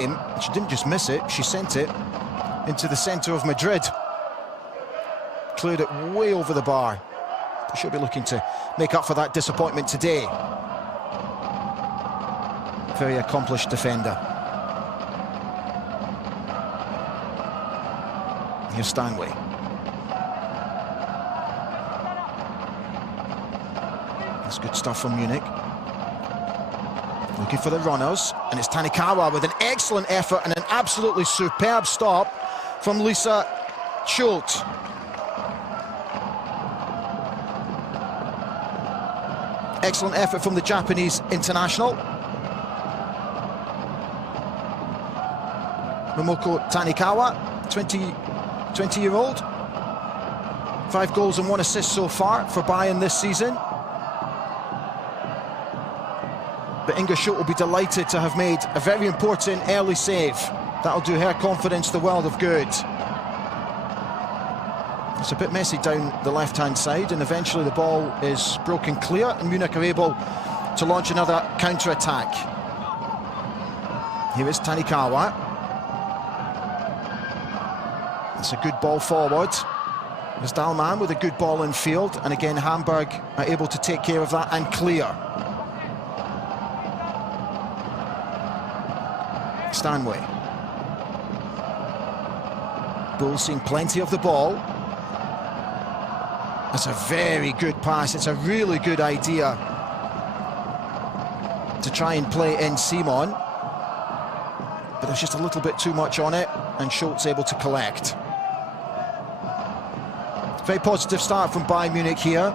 She didn't just miss it, she sent it into the centre of Madrid. Cleared it way over the bar. She'll be looking to make up for that disappointment today. Very accomplished defender. Here's Stanway. That's good stuff from Munich. Looking for the runners, and it's Tanikawa with an excellent effort and an absolutely superb stop from Lisa Schultz. Excellent effort from the Japanese international. Momoko Tanikawa, 20-year-old. 5 goals and 1 assist so far for Bayern this season. But Inga Schultz will be delighted to have made a very important early save. That'll do her confidence the world of good. It's a bit messy down the left-hand side, and eventually the ball is broken clear, and Munich are able to launch another counter-attack. Here is Tanikawa. It's a good ball forward. There's Dahlmann with a good ball in field, and again Hamburg are able to take care of that and clear. Stanway. Bull seeing plenty of the ball. That's a very good pass. It's a really good idea to try and play in Simon. But there's just a little bit too much on it, and Schultz able to collect. Very positive start from Bayern Munich here,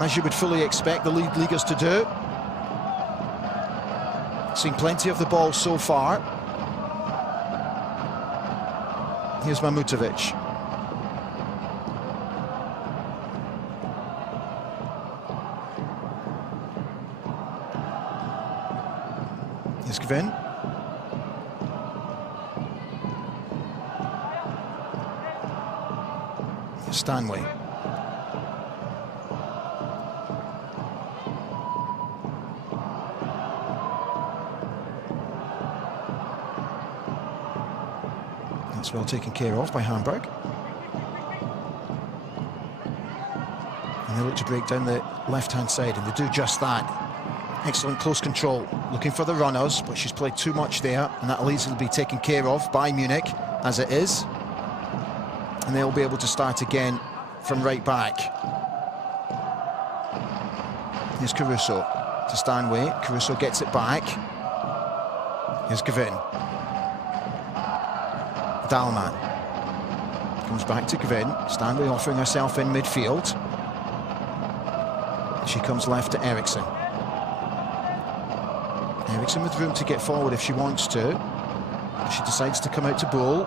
as you would fully expect the lead leaguers to do. Seeing plenty of the ball so far. Here's Mamutovic. Here's Kvin. Here's Stanway. That's well taken care of by Hamburg. And they look to break down the left-hand side, and they do just that. Excellent close control, looking for the runners, but she's played too much there, and that'll easily be taken care of by Munich, as it is. And they'll be able to start again from right back. Here's Caruso to Stanway. Caruso gets it back. Here's Gavin. Dahlmann comes back to Gavin. Stanway offering herself in midfield. She comes left to Eriksson. Eriksson with room to get forward if she wants to. She decides to come out to Bull.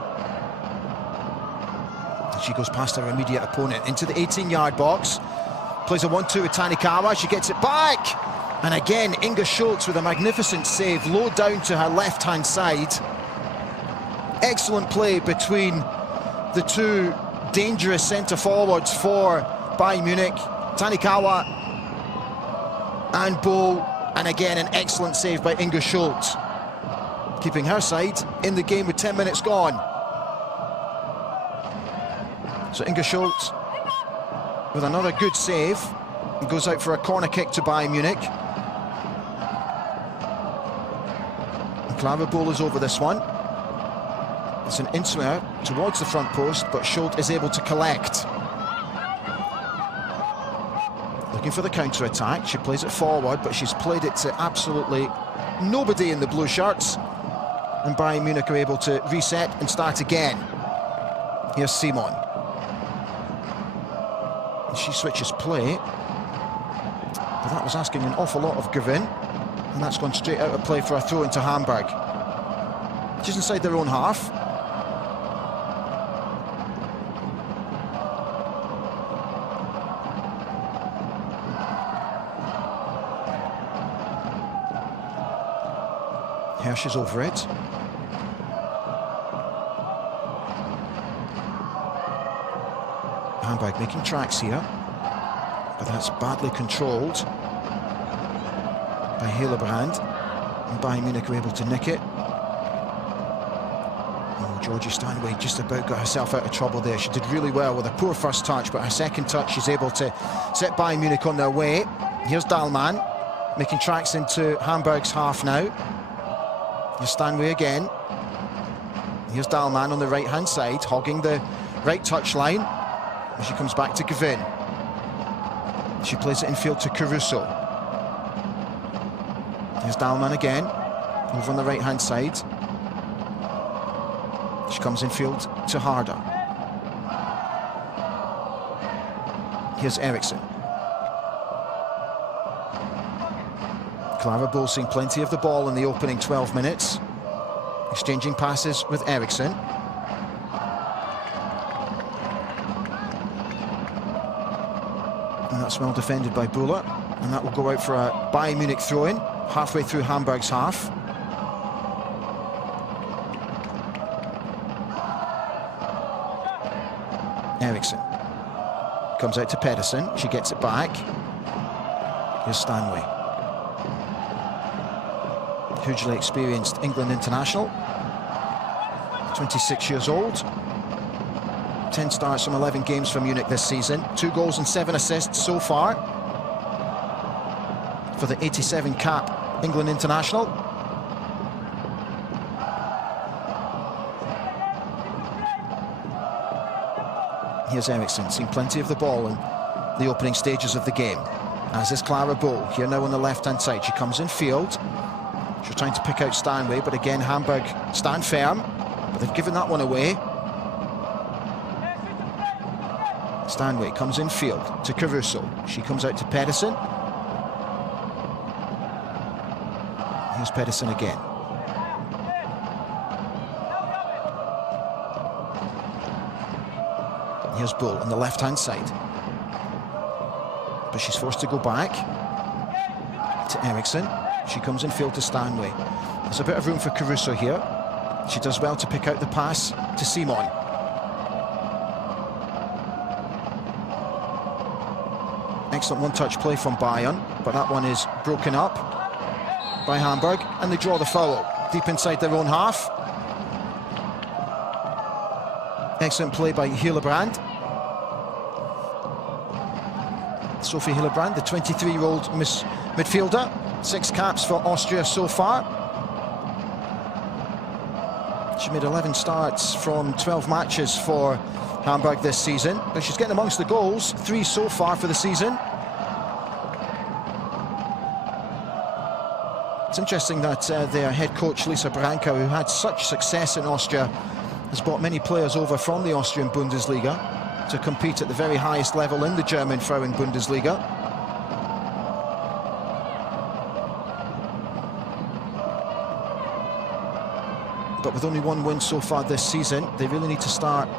And she goes past her immediate opponent into the 18-yard box. Plays a 1-2 with Tanikawa. She gets it back. And again, Inga Schultz with a magnificent save, low down to her left-hand side. Excellent play between the two dangerous centre forwards for Bayern Munich, Tanikawa and Bull, and again an excellent save by Inga Schultz, keeping her side in the game with 10 minutes gone. So Inga Schultz with another good save, and goes out for a corner kick to Bayern Munich. And Clara Bull is over this one. It's an inswinger towards the front post, but Schultz is able to collect. Looking for the counter-attack. She plays it forward, but she's played it to absolutely nobody in the blue shirts. And Bayern Munich are able to reset and start again. Here's Simon. She switches play. But that was asking an awful lot of Gavin. And that's gone straight out of play for a throw into Hamburg. Just inside their own half. Hirsch is over it. Hamburg making tracks here, but that's badly controlled by Hillebrand, and Bayern Munich are able to nick it. Georgie Stanway just about got herself out of trouble there. She did really well with a poor first touch, but her second touch she's able to set Bayern Munich on their way. Here's Dahlmann making tracks into Hamburg's half now. Here's Stanway again. Here's Dahlmann on the right-hand side, hogging the right touchline. She comes back to Gavin. She plays it infield to Caruso. Here's Dahlmann again, over on the right-hand side. She comes infield to Harder. Here's Eriksson. Clara Bull seeing plenty of the ball in the opening 12 minutes. Exchanging passes with Eriksson. And that's well defended by Buller. And that will go out for a Bayern Munich throw-in, halfway through Hamburg's half. Eriksson comes out to Pedersen. She gets it back. Here's Stanway. Hugely experienced England international. 26 years old. 10 starts from 11 games for Munich this season. 2 goals and 7 assists so far for the 87 cap England international. Here's Eriksson, seeing plenty of the ball in the opening stages of the game, as is Clara Bull. Here now on the left-hand side, she comes in field. She's trying to pick out Stanway, but again, Hamburg stand firm, but they've given that one away. Stanway comes in field to Caruso. She comes out to Pedersen. Here's Pedersen again. Here's Bull on the left-hand side. But she's forced to go back to Eriksson. She comes in field to Stanway. There's a bit of room for Caruso here. She does well to pick out the pass to Simon. Excellent one-touch play from Bayern, but that one is broken up by Hamburg, and they draw the foul deep inside their own half. Excellent play by Hillebrand. Sophie Hillebrand, the 23-year-old midfielder. 6 caps for Austria so far. She made 11 starts from 12 matches for Hamburg this season, but she's getting amongst the goals, 3 so far for the season. It's interesting that their head coach Lisa Branca, who had such success in Austria, has brought many players over from the Austrian Bundesliga to compete at the very highest level in the German Frauen Bundesliga. But with only 1 win so far this season, they really need to start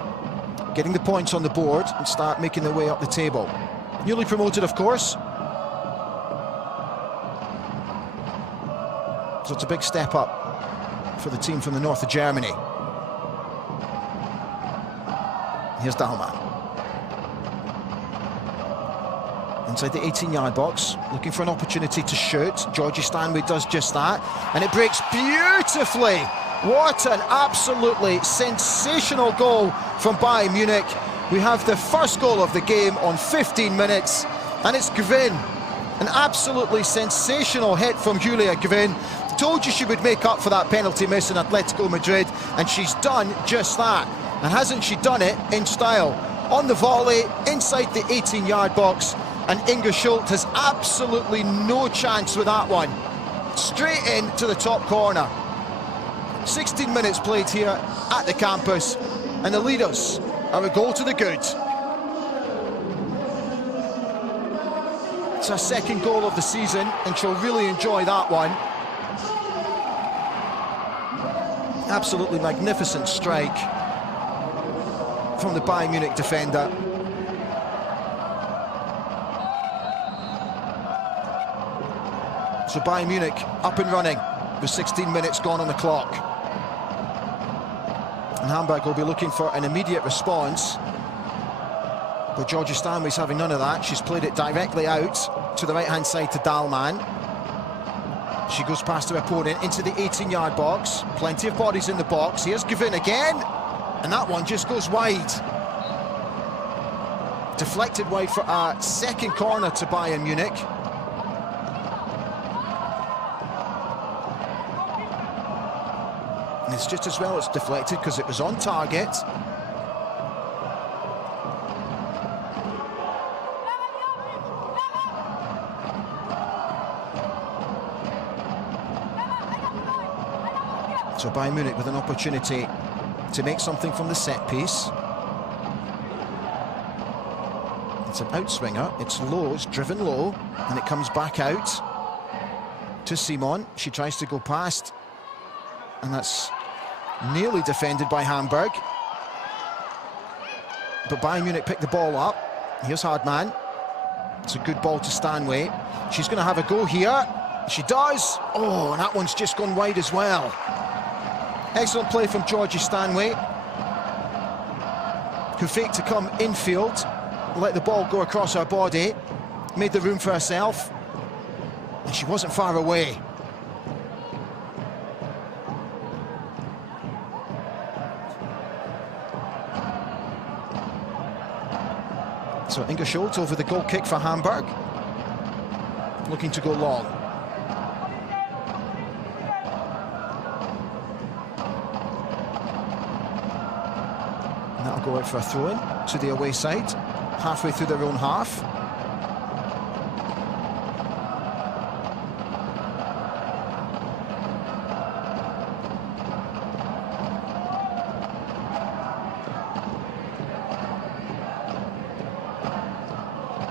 getting the points on the board and start making their way up the table. Newly promoted, of course. So it's a big step up for the team from the north of Germany. Here's Dahlmann. Inside the 18-yard box, looking for an opportunity to shoot. Georgie Stanway does just that, and it breaks beautifully. What an absolutely sensational goal from Bayern Munich. We have the first goal of the game on 15 minutes, and it's Gvin. An absolutely sensational hit from Julia Gvin. Told you she would make up for that penalty miss in Atletico Madrid, and she's done just that. And hasn't she done it in style? On the volley, inside the 18-yard box, and Inga Schultz has absolutely no chance with that one. Straight into the top corner. 16 minutes played here at the campus, and the leaders are a goal to the good. It's her second goal of the season, and she'll really enjoy that one. Absolutely magnificent strike from the Bayern Munich defender. So Bayern Munich up and running with 16 minutes gone on the clock. And Hamburg will be looking for an immediate response. But Georgie Stanway's having none of that. She's played it directly out to the right-hand side to Dahlmann. She goes past her opponent into the 18-yard box. Plenty of bodies in the box. Here's Gavin again, and that one just goes wide. Deflected wide for a second corner to Bayern Munich. And it's just as well it's deflected because it was on target. So Bayern Munich with an opportunity to make something from the set piece. It's an outswinger, it's low, it's driven low, and it comes back out to Simon. She tries to go past, and that's nearly defended by Hamburg. But Bayern Munich picked the ball up. Here's Hardman. It's a good ball to Stanway. She's going to have a go here. She does. Oh, and that one's just gone wide as well. Excellent play from Georgie Stanway, who faked to come infield, let the ball go across her body, made the room for herself, and she wasn't far away. So Inga Schultz over the goal kick for Hamburg, looking to go long. That'll go out for a throw-in to the away side, halfway through their own half.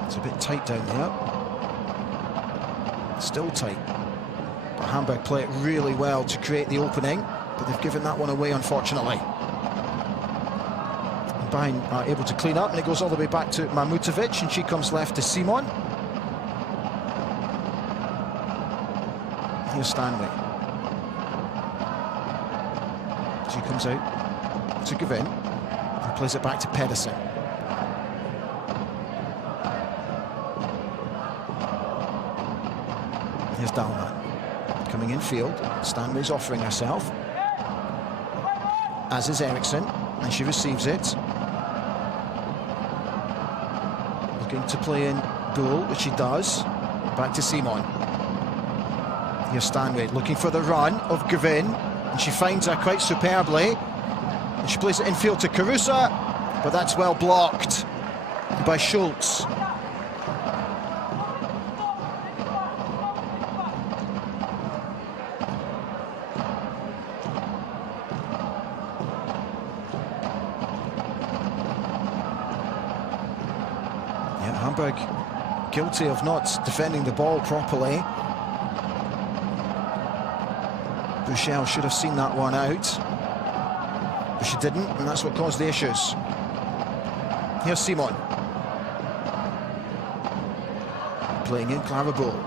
It's a bit tight down there. Still tight. But Hamburg play it really well to create the opening, but they've given that one away, unfortunately. Bayern are able to clean up, and it goes all the way back to Mahmutovic, and she comes left to Simon. Here's Stanley. She comes out to Gavin and plays it back to Pedersen. Here's Dahlmann coming in field. Stanley's offering herself, as is Eriksson, and she receives it. Looking to play in Bull, which she does. Back to Simon. Here's Stanway looking for the run of Gavin, and she finds her quite superbly. And she plays it infield to Carusa, but that's well blocked by Schultz. Hamburg guilty of not defending the ball properly. Buchel should have seen that one out, but she didn't, and that's what caused the issues. Here's Simon. Playing in Clara Bull.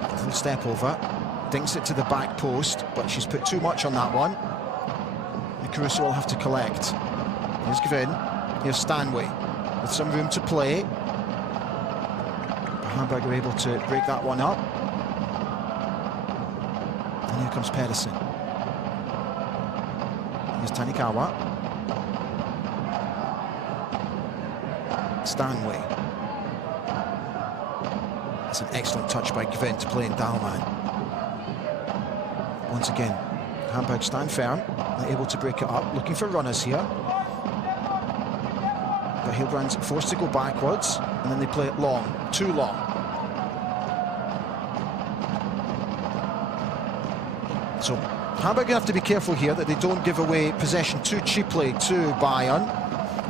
A little step over, dinks it to the back post, but she's put too much on that one. And Caruso will have to collect. Here's Gavin. Here's Stanway with some room to play. Hamburg are able to break that one up. And here comes Pedersen. Here's Tanikawa. Stanway. It's an excellent touch by Gavin to play in Dahlmann. Once again, Hamburg stand firm. They're able to break it up, looking for runners here. But Hilbrand's forced to go backwards, and then they play it long, too long. So Hamburg have to be careful here that they don't give away possession too cheaply to Bayern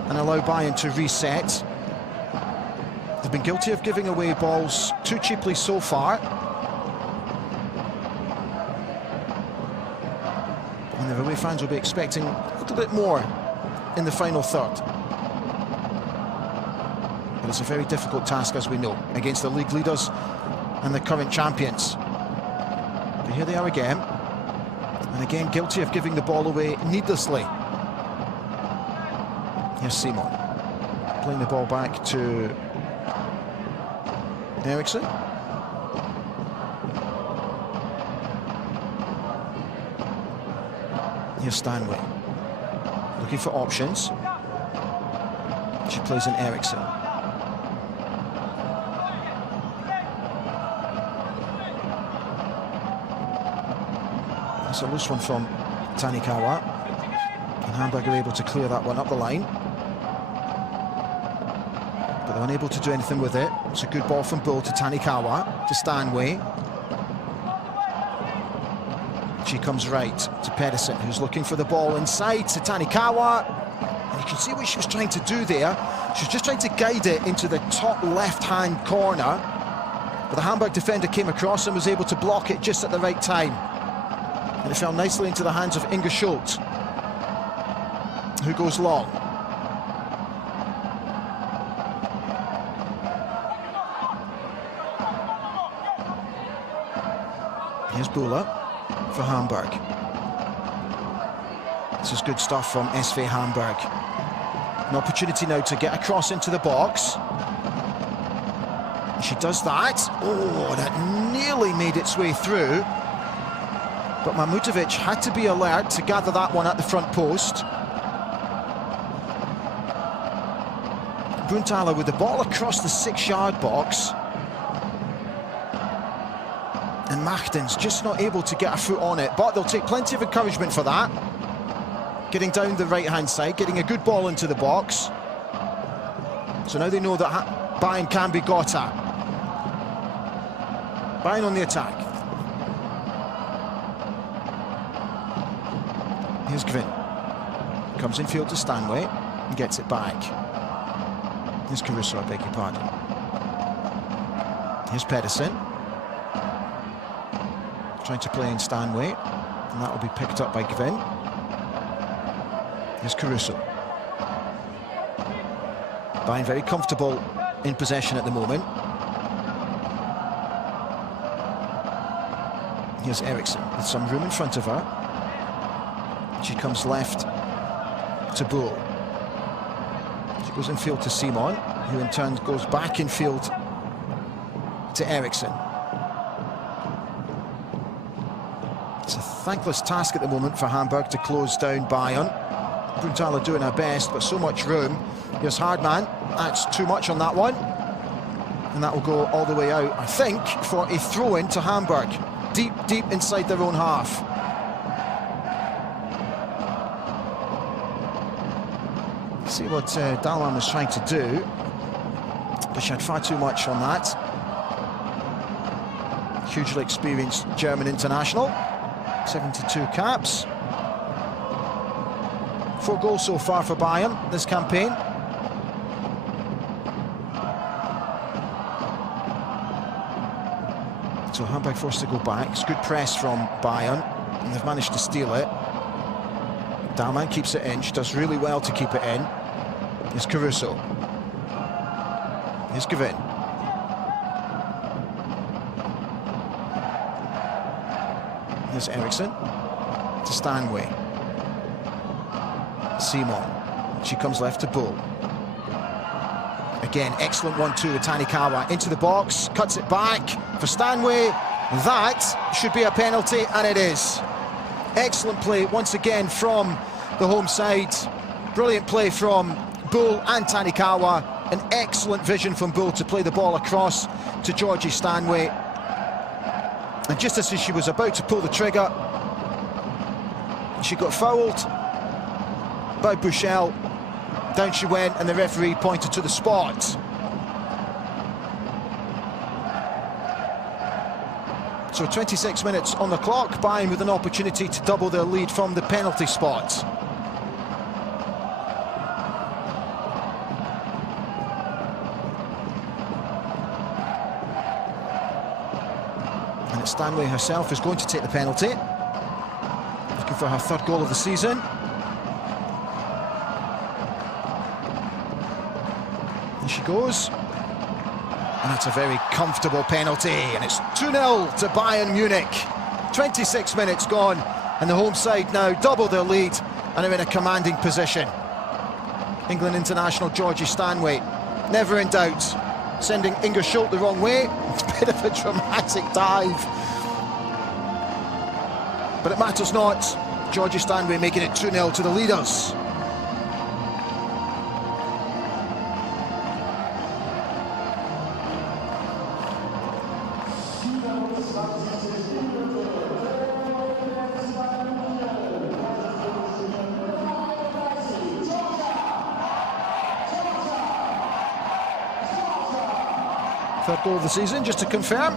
and allow Bayern to reset. They've been guilty of giving away balls too cheaply so far. And the away fans will be expecting a little bit more in the final third. But it's a very difficult task, as we know, against the league leaders and the current champions. But here they are again. And again, guilty of giving the ball away needlessly. Here's Simon. Playing the ball back to Eriksson. Here's Stanway, looking for options. She plays in Eriksson. That's a loose one from Tanikawa. And Hamburg are able to clear that one up the line. But they're unable to do anything with it. It's a good ball from Bull to Tanikawa, to Stanway. She comes right to Pedersen, who's looking for the ball inside to Tanikawa. And you can see what she was trying to do there. She was just trying to guide it into the top left-hand corner. But the Hamburg defender came across and was able to block it just at the right time. And it fell nicely into the hands of Inga Schultz, who goes long. Here's Bula for Hamburg. This is good stuff from SV Hamburg. An opportunity now to get across into the box. She does that. Oh, that nearly made its way through. But Mahmutovic had to be alert to gather that one at the front post. Brunthaler with the ball across the 6-yard box. And Machten's just not able to get a foot on it, but they'll take plenty of encouragement for that. Getting down the right-hand side, getting a good ball into the box. So now they know that Bayern can be got at. Bayern on the attack. Here's Gwyn. Comes in field to Stanway and gets it back. Here's Caruso, I beg your pardon. Here's Pedersen. Trying to play in Stanway, and that will be picked up by Gwyn. Here's Caruso. Bayern very comfortable in possession at the moment. Here's Eriksson with some room in front of her. She comes left to Bull. She goes in field to Simon, who in turn goes back in field to Eriksson. It's a thankless task at the moment for Hamburg to close down Bayern. Brunthaler doing her best, but so much room. Here's Hardman. That's too much on that one. And that will go all the way out, I think, for a throw-in to Hamburg. Deep, deep inside their own half. See what Dahlmann was trying to do, but she had far too much on that. Hugely experienced German international, 72 caps. 4 goals so far for Bayern this campaign. So Hamburg forced to go back. It's good press from Bayern, and they've managed to steal it. Dahlmann keeps it in. She does really well to keep it in. Here's Caruso. Here's Gwyn. Here's Eriksson to Stanway. Simon. She comes left to Bull. Again, excellent 1-2 with Tanikawa into the box, cuts it back for Stanway. That should be a penalty, and it is. Excellent play once again from the home side. Brilliant play from Bull and Tanikawa. An excellent vision from Bull to play the ball across to Georgie Stanway. And just as she was about to pull the trigger, she got fouled by Buchel. Down she went, and the referee pointed to the spot. So 26 minutes on the clock, Bayern with an opportunity to double their lead from the penalty spot. And it's Stanway herself who's going to take the penalty. Looking for her 3rd goal of the season. And she goes. And that's a very comfortable penalty. And it's 2-0 to Bayern Munich. 26 minutes gone. And the home side now double their lead and are in a commanding position. England international Georgie Stanway, never in doubt, sending Inga Schultz the wrong way. It's a bit of a dramatic dive. But it matters not. Georgie Stanway making it 2-0 to the leaders. Third goal of the season, just to confirm.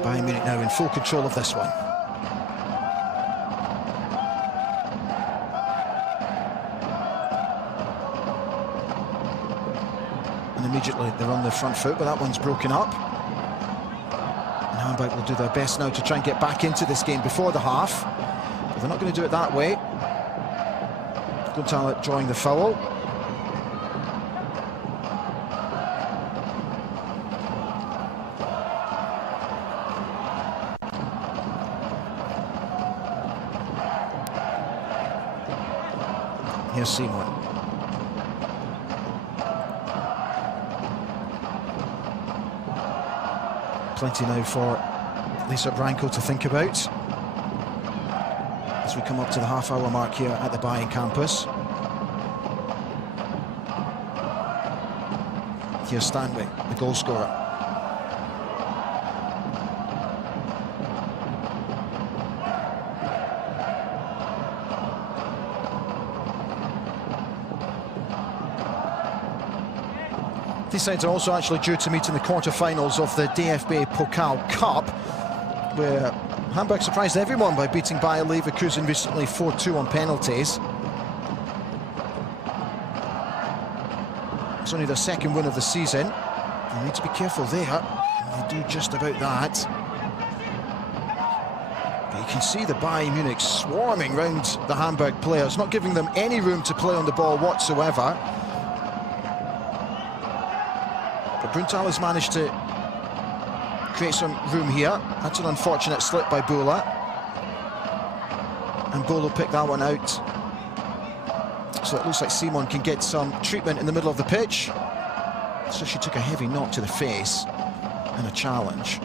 Bayern Munich now in full control of this one. And immediately they're on the front foot, but that one's broken up. And Hamburg will do their best now to try and get back into this game before the half. But they're not going to do it that way. Guntala drawing the foul. Here's Seymour. Plenty now for Lisa Branco to think about as we come up to the half-hour mark here at the Bayern campus. Here's Stanway, the goal scorer. These sides are also actually due to meet in the quarter-finals of the DFB Pokal Cup, where Hamburg surprised everyone by beating Bayer Leverkusen recently 4-2 on penalties. It's only their second win of the season. They need to be careful there. They do just about that. But you can see the Bayern Munich swarming round the Hamburg players, not giving them any room to play on the ball whatsoever. But Guntala's managed to create some room here. That's an unfortunate slip by Bula. And Bolo picked that one out. So it looks like Simon can get some treatment in the middle of the pitch. So she took a heavy knock to the face and a challenge.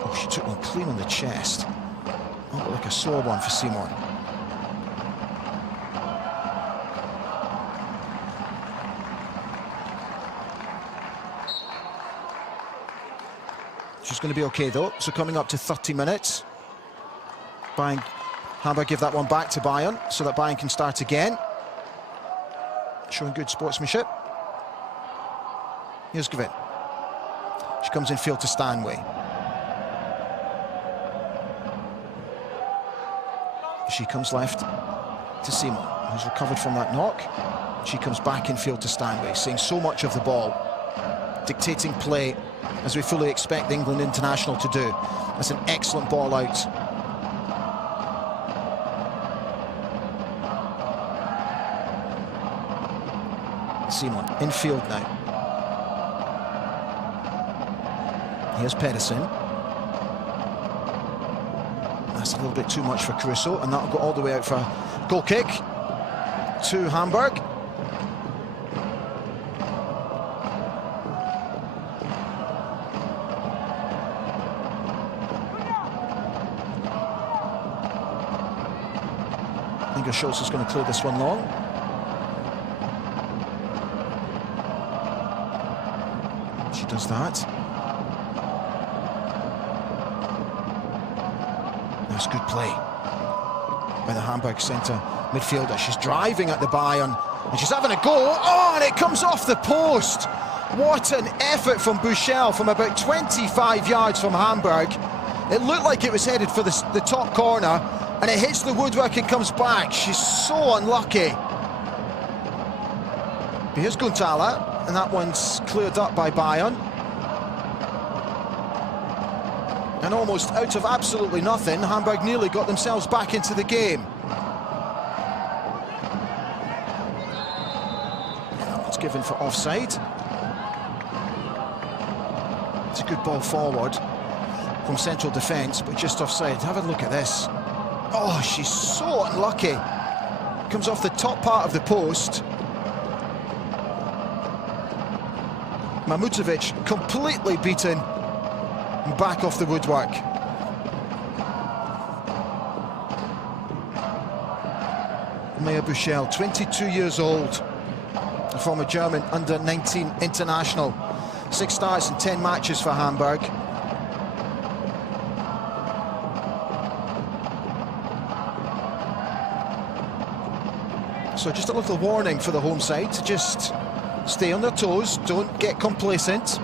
Oh, she took one clean on the chest. Oh, looked like a sore one for Simon. She's going to be okay though. So coming up to 30 minutes. Hamburg give that one back to Bayern so that Bayern can start again. Showing good sportsmanship. Here's Gvin. She comes in field to Stanway. She comes left to Simon, who's recovered from that knock. She comes back in field to Stanway, seeing so much of the ball, dictating play, as we fully expect the England international to do. That's an excellent ball out. Simon, infield now. Here's Pedersen. That's a little bit too much for Caruso, and that'll go all the way out for a goal kick to Hamburg. Inga Schultz is going to clear this one long. She does that. That's good play by the Hamburg centre midfielder. She's driving at the Bayern and she's having a go. Oh, and it comes off the post. What an effort from Buchel from about 25 yards from Hamburg. It looked like it was headed for the top corner, and it hits the woodwork and comes back. She's so unlucky. But here's Guntala, and that one's cleared up by Bayern. And almost out of absolutely nothing, Hamburg nearly got themselves back into the game. It's given for offside. It's a good ball forward from central defence, but just offside. Have a look at this. Oh, she's so unlucky. Comes off the top part of the post. Mahmutovic completely beaten back off the woodwork. Maya Buchel, 22 years old, a former German under-19 international. 6 starts in 10 matches for Hamburg. So just a little warning for the home side to just stay on their toes, don't get complacent.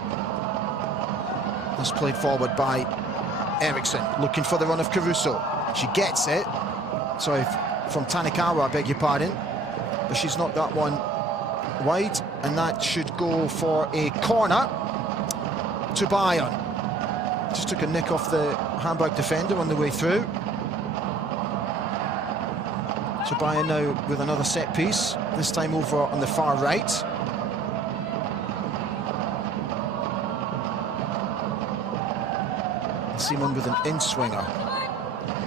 That's played forward by Eriksson, looking for the run of Caruso. She gets it. Sorry, from Tanikawa, I beg your pardon. But she's knocked that one wide, and that should go for a corner to Bayern. Just took a nick off the Hamburg defender on the way through. So Bayern now with another set piece, this time over on the far right. Simon with an in-swinger.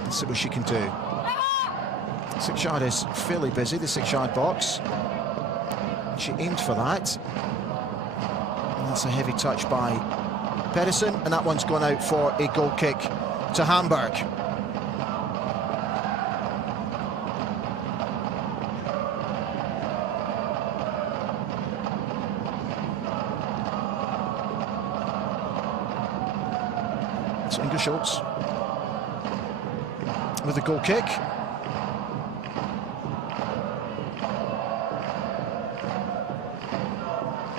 Let's see what she can do. 6-yard is fairly busy, the 6-yard box. She aimed for that. And that's a heavy touch by Pedersen, and that one's gone out for a goal kick to Hamburg. So Inga Schultz with the goal kick.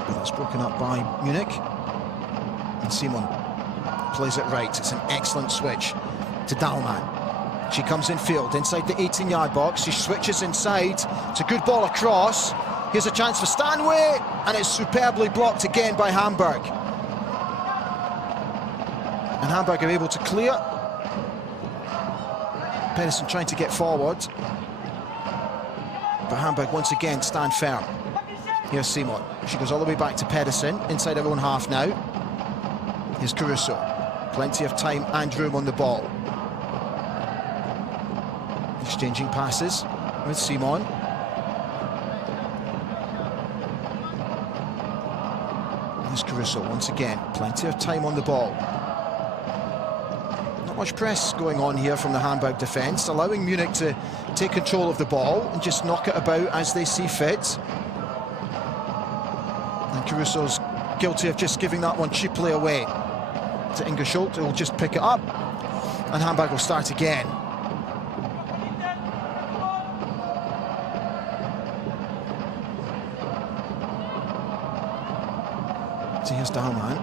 But that's broken up by Munich. And Simon plays it right. It's an excellent switch to Dahlmann. She comes in field inside the 18-yard box. She switches inside. It's a good ball across. Here's a chance for Stanway, and it's superbly blocked again by Hamburg. And Hamburg are able to clear. Pedersen trying to get forward. But Hamburg once again stand firm. Here's Simon. She goes all the way back to Pedersen, inside her own half now. Here's Caruso. Plenty of time and room on the ball. Exchanging passes with Simon. Here's Caruso once again. Plenty of time on the ball. Not much press going on here from the Hamburg defence, allowing Munich to take control of the ball and just knock it about as they see fit. And Caruso's guilty of just giving that one cheaply away to Inga Schultz, who will just pick it up, and Hamburg will start again. So here's Dahlmann.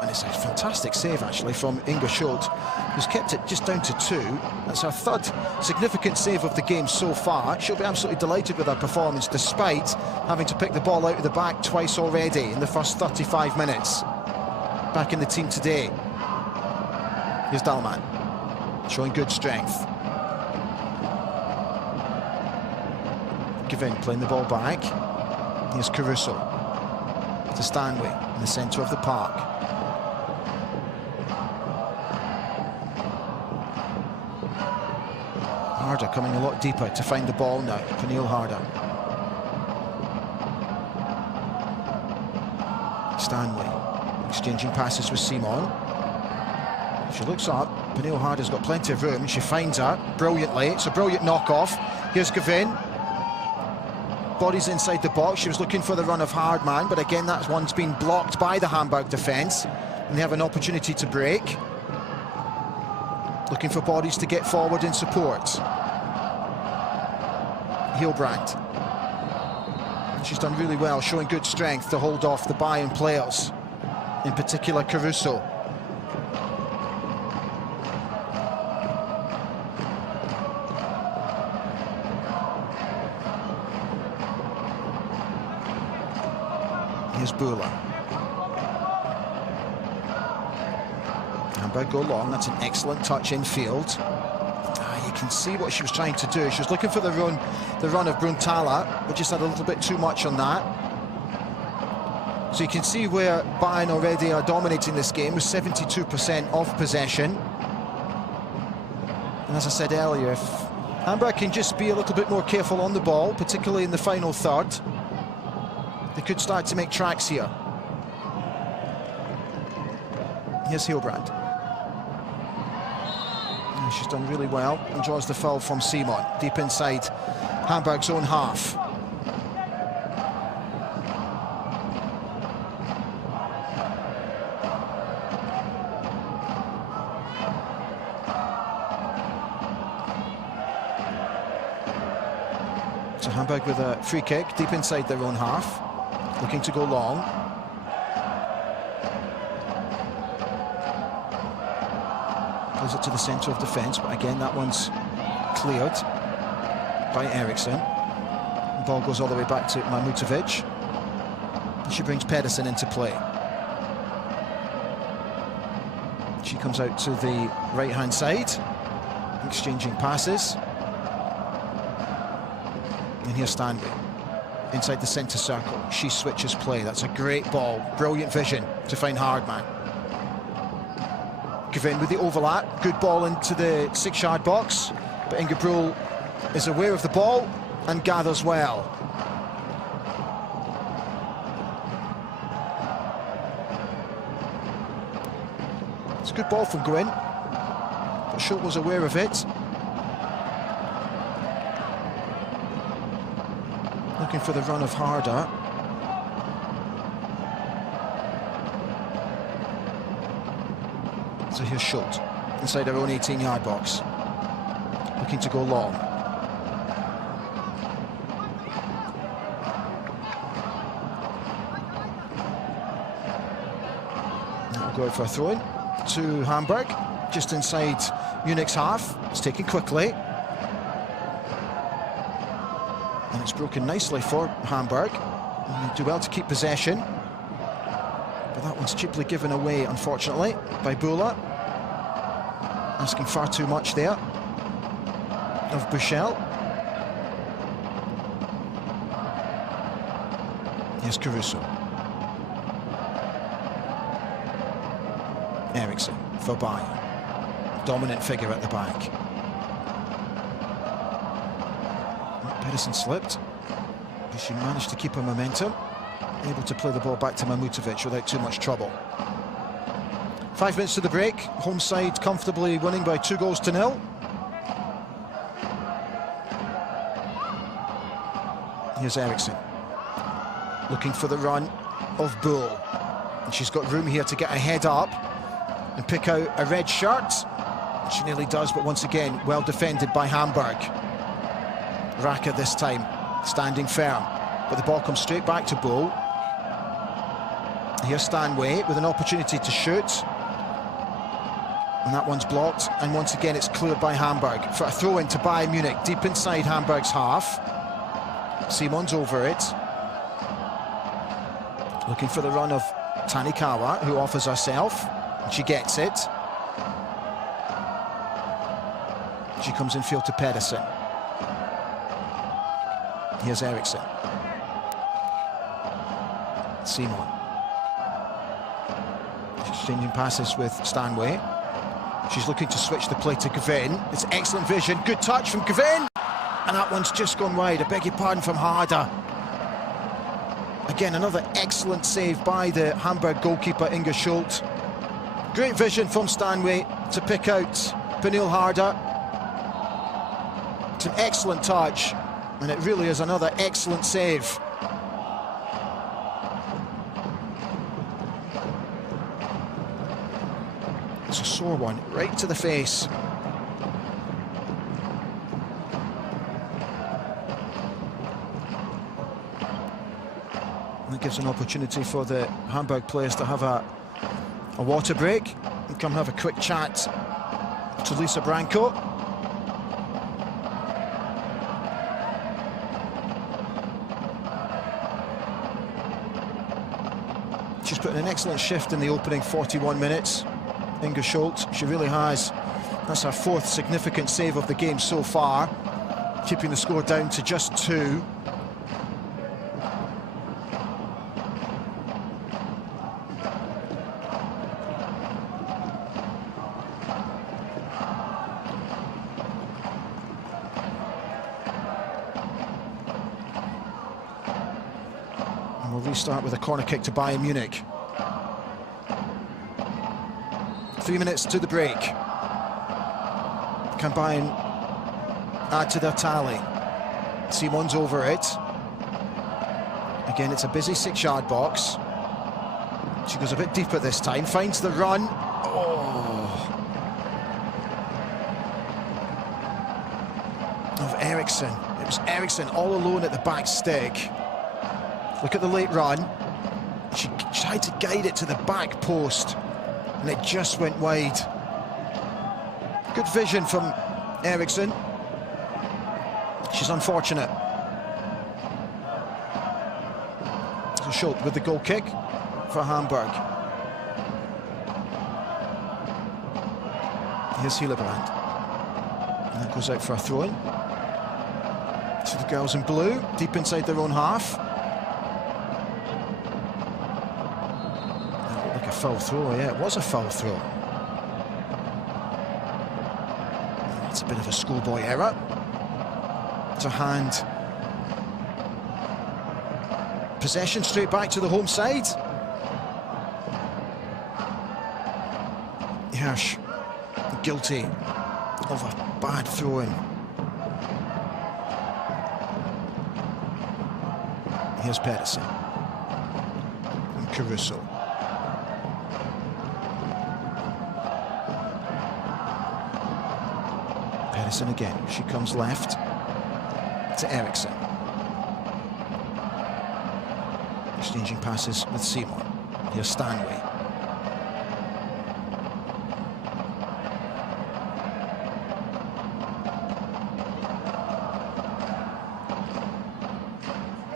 And it's a fantastic save, actually, from Inga Schultz, who's kept it just down to 2. That's her 3rd significant save of the game so far. She'll be absolutely delighted with her performance, despite having to pick the ball out of the back twice already in the first 35 minutes. Back in the team today. Here's Dahlmann, showing good strength. Gavin playing the ball back. Here's Caruso to Stanway in the centre of the park. Harder coming a lot deeper to find the ball now. Pernille Harder. Stanway exchanging passes with Simon. She looks up. Pernille Harder's got plenty of room. She finds her brilliantly. It's a brilliant knockoff. Here's Gavin. Bodies inside the box. She was looking for the run of Hardman, but again that one's been blocked by the Hamburg defence, and they have an opportunity to break. Looking for bodies to get forward in support. Hilbrand. She's done really well, showing good strength to hold off the Bayern players, in particular Caruso. Here's Bula. Hamburg go long. That's an excellent touch in field. You can see what she was trying to do. She was looking for the run of Bruntala, but just had a little bit too much on that. So you can see where Bayern already are dominating this game with 72% of possession. And as I said earlier, if Hamburg can just be a little bit more careful on the ball, particularly in the final third, they could start to make tracks here. Here's Hilbrand. And she's done really well. Enjoys the foul from Simon, deep inside Hamburg's own half. So Hamburg with a free kick deep inside their own half, looking to go long. Plays it to the centre of defence, but again that one's cleared by Eriksson. The ball goes all the way back to Mahmutovic. She brings Pedersen into play. She comes out to the right-hand side, exchanging passes. And here's Stanley, inside the centre circle. She switches play. That's a great ball. Brilliant vision to find Hardman. Gavin with the overlap. Good ball into the 6-yard box. But Inga Brühl is aware of the ball and gathers well. It's a good ball from Gwyn. But Schultz was aware of it. Looking for the run of Harder. So here's Schultz inside our own 18-yard box, looking to go long. Now we'll go out for a throw-in to Hamburg, just inside Munich's half. It's taken quickly. And it's broken nicely for Hamburg. And they do well to keep possession. But that one's cheaply given away, unfortunately, by Bula. Asking far too much there of Buchel. Here's Caruso. Eriksson for Bayern. Dominant figure at the back. Pedersen slipped, but she managed to keep her momentum, able to play the ball back to Mahmutovic without too much trouble. 5 minutes to the break, home side comfortably winning by 2-0. Here's Eriksson, looking for the run of Bull, and she's got room here to get a head up and pick out a red shirt. She nearly does, but once again, well defended by Hamburg. Raka this time, standing firm, but the ball comes straight back to Bull. Here's Stanway with an opportunity to shoot. And that one's blocked, and once again it's cleared by Hamburg for a throw-in to Bayern Munich, deep inside Hamburg's half. Simon's over it. Looking for the run of Tanikawa, who offers herself, and she gets it. She comes in field to Pedersen. Here's Eriksson. Simon. Exchanging passes with Stanway. She's looking to switch the play to Gavin. It's excellent vision. Good touch from Gavin. And that one's just gone wide. I beg your pardon, from Harder. Again, another excellent save by the Hamburg goalkeeper, Inga Schultz. Great vision from Stanway to pick out Pernille Harder. It's an excellent touch. And it really is another excellent save. It's a sore one, right to the face. And it gives an opportunity for the Hamburg players to have a water break and come have a quick chat to Lisa Branco. She's put in an excellent shift in the opening 41 minutes. Inga Schultz, she really has. That's her 4th significant save of the game so far, keeping the score down to just 2. And we'll restart with a corner kick to Bayern Munich. 3 minutes to the break. Can Bayern add to their tally? Simon's over it. Again, it's a busy 6-yard box. She goes a bit deeper this time, finds the run. Oh. Of Eriksson. It was Eriksson all alone at the back stick. Look at the late run. She tried to guide it to the back post, and it just went wide. Good vision from Eriksson. She's unfortunate. So Schultz with the goal kick for Hamburg. Here's Hillebrand. And that goes out for a throw-in. To the girls in blue, deep inside their own half. That looked like a foul throw, yeah, it was a foul throw. It's a bit of a schoolboy error. To hand possession straight back to the home side. Hirsch guilty of a bad throw-in. Here's Pedersen and Caruso. Pedersen again. She comes left to Eriksson. Exchanging passes with Simon. Here's Stanway.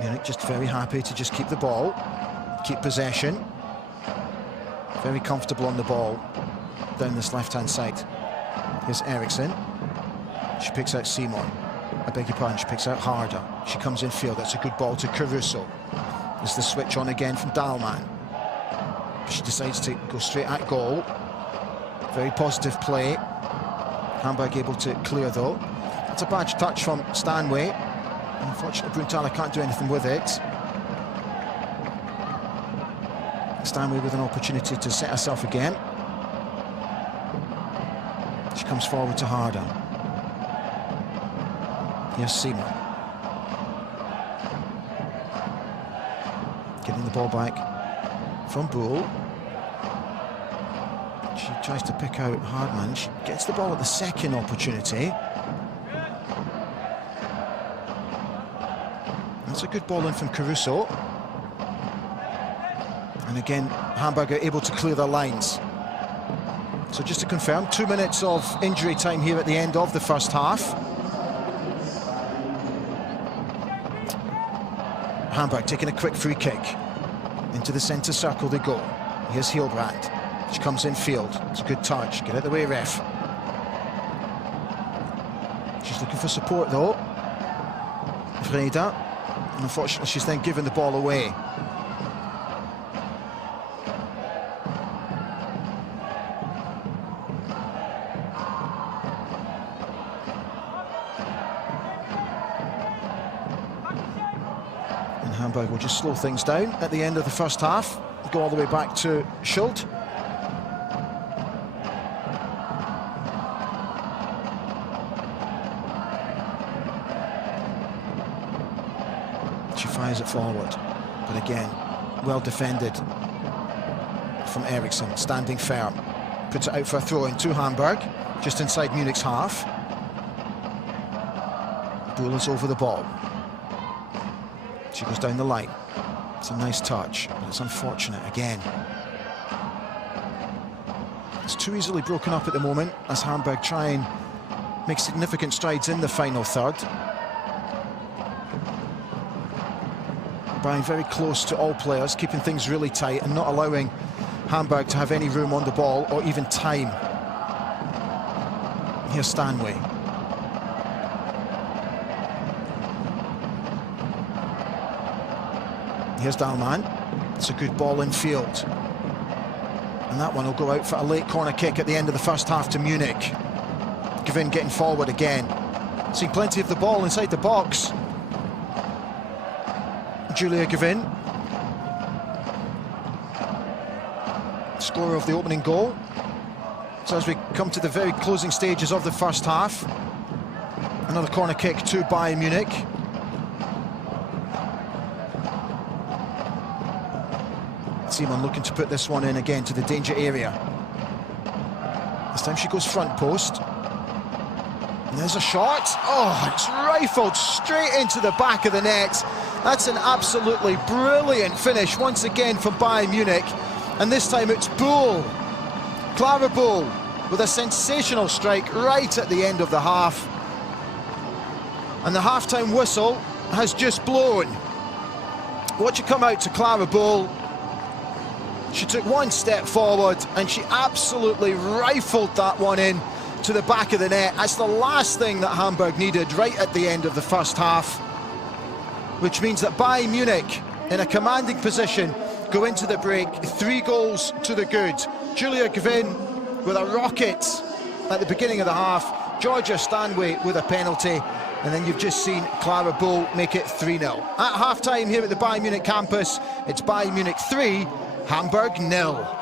Munich just very happy to just keep the ball, keep possession. Very comfortable on the ball down this left-hand side. Here's Eriksson. She picks out Simon. I beg your pardon, she picks out Harder. She comes in field. That's a good ball to Caruso. There's the switch on again from Dahlmann. She decides to go straight at goal. Very positive play. Hamburg able to clear though. That's a bad touch from Stanway. Unfortunately, Bruntaler can't do anything with it. Stanway with an opportunity to set herself again. She comes forward to Harder. Here's Simon. Getting the ball back from Bull. She tries to pick out Hardman. She gets the ball at the second opportunity. That's a good ball in from Caruso. And again, Hamburg are able to clear their lines. So just to confirm, 2 minutes of injury time here at the end of the first half. Hamburg taking a quick free kick. Into the centre circle they go. Here's Hillebrand. She comes in field. It's a good touch. Get out the way, ref. She's looking for support though. Freda. And unfortunately, she's then given the ball away. And Hamburg will just slow things down at the end of the first half. Go all the way back to Schultz. She fires it forward, but again, well defended from Eriksson, standing firm. Puts it out for a throw in to Hamburg, just inside Munich's half. Bull is over the ball. She goes down the line. It's a nice touch, but it's unfortunate again. It's too easily broken up at the moment as Hamburg try and make significant strides in the final third. Bayern very close to all players, keeping things really tight and not allowing Hamburg to have any room on the ball or even time. Here's Stanway. Here's Dahlmann. It's a good ball in field. And that one will go out for a late corner kick at the end of the first half to Munich. Gavin getting forward again. Seeing plenty of the ball inside the box. Julia Gavin, scorer of the opening goal. So as we come to the very closing stages of the first half, another corner kick to Bayern Munich. Simon looking to put this one in again to the danger area. This time she goes front post. And there's a shot. Oh, it's rifled straight into the back of the net. That's an absolutely brilliant finish once again from Bayern Munich. And this time it's Bull, Clara Bull, with a sensational strike right at the end of the half. And the half-time whistle has just blown. Watch it come out to Clara Bull. She took one step forward and she absolutely rifled that one in to the back of the net. That's the last thing that Hamburg needed right at the end of the first half, which means that Bayern Munich, in a commanding position, go into the break 3 goals to the good. Julia Gvin with a rocket at the beginning of the half, Georgia Stanway with a penalty, and then you've just seen Clara Bull make it 3-0. At half-time here at the Bayern Munich campus, it's Bayern Munich 3, Hamburg 0.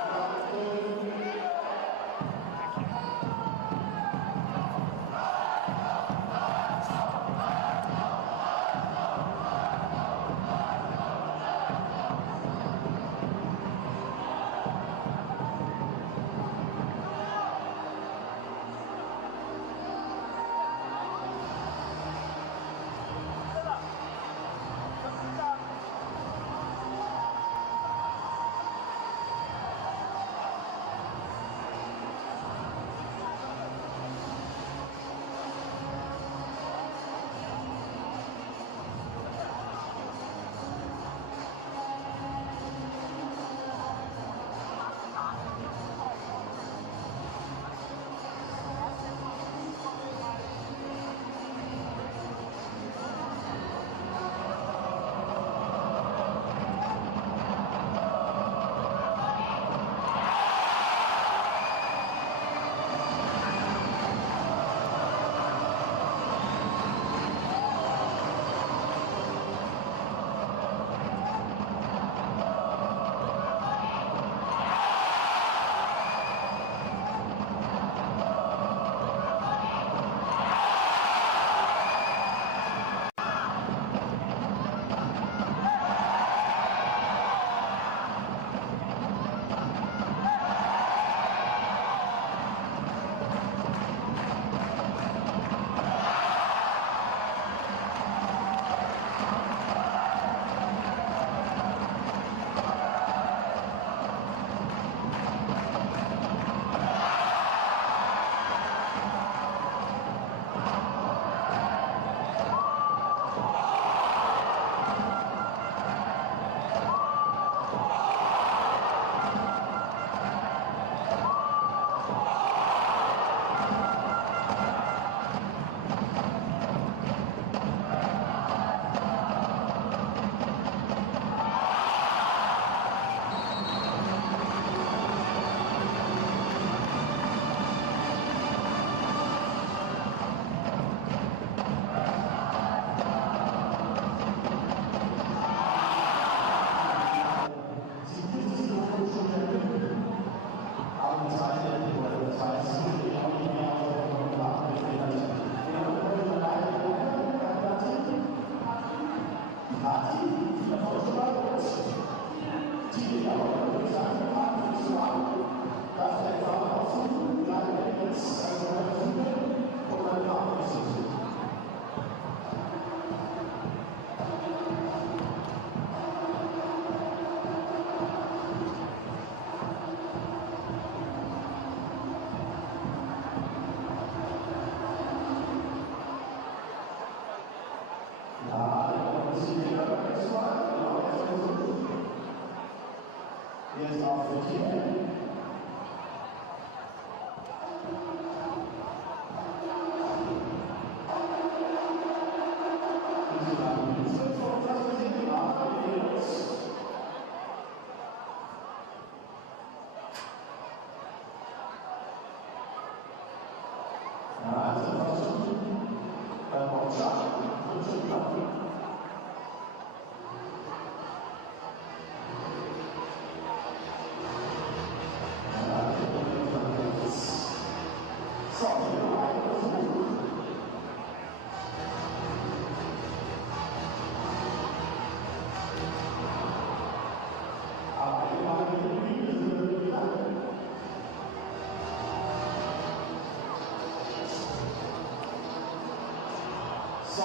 Das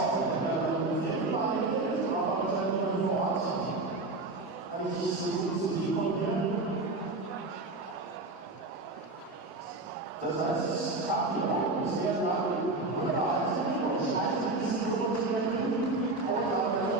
heißt, es gab hier auch sehr lange Überhaltung und scheint diese Produzenten auch auch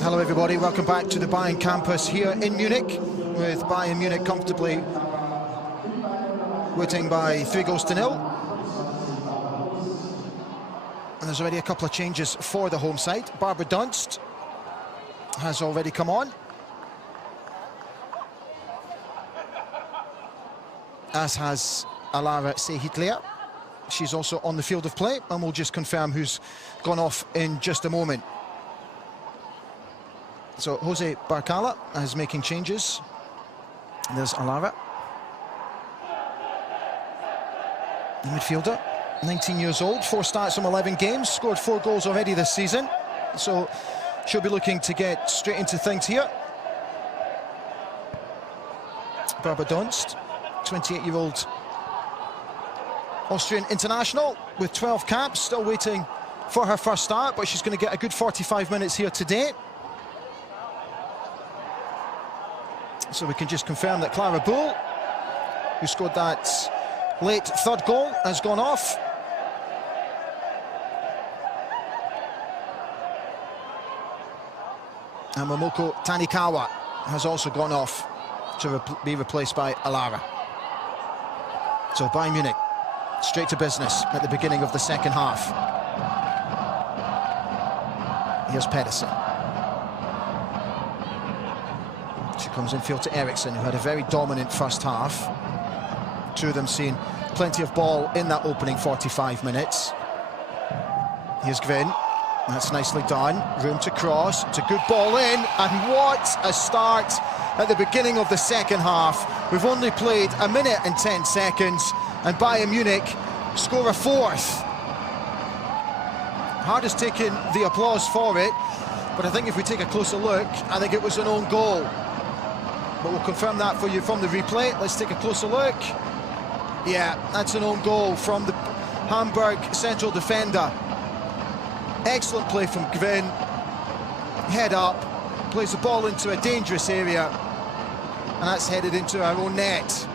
Hello everybody, welcome back to the Bayern campus here in Munich, with Bayern Munich comfortably winning by 3-0. And there's already a couple of changes for the home side. Barbara Dunst has already come on, as has Alara Sehitlia. She's also on the field of play, and we'll just confirm who's gone off in just a moment. So Jose Barcala is making changes. There's Alara, the midfielder, 19 years old, 4 starts from 11 games, scored 4 goals already this season. So she'll be looking to get straight into things here. Barbara Dunst, 28-year-old Austrian international with 12 caps, still waiting for her first start, but she's going to get a good 45 minutes here today. So we can just confirm that Clara Bull, who scored that late third goal, has gone off. And Momoko Tanikawa has also gone off to be replaced by Alara. So Bayern Munich straight to business at the beginning of the second half. Here's Pedersen. She comes infield to Eriksson, who had a very dominant first half. Two of them seeing plenty of ball in that opening 45 minutes. Here's Gvin. That's nicely done. Room to cross. It's a good ball in. And what a start at the beginning of the second half. We've only played 1 minute and 10 seconds, and Bayern Munich score a fourth. Hard has taken the applause for it, but I think if we take a closer look, I think it was an own goal. But we'll confirm that for you from the replay. Let's take a closer look. Yeah, that's an own goal from the Hamburg central defender. Excellent play from Gvin. Head up, plays the ball into a dangerous area, and that's headed into our own net.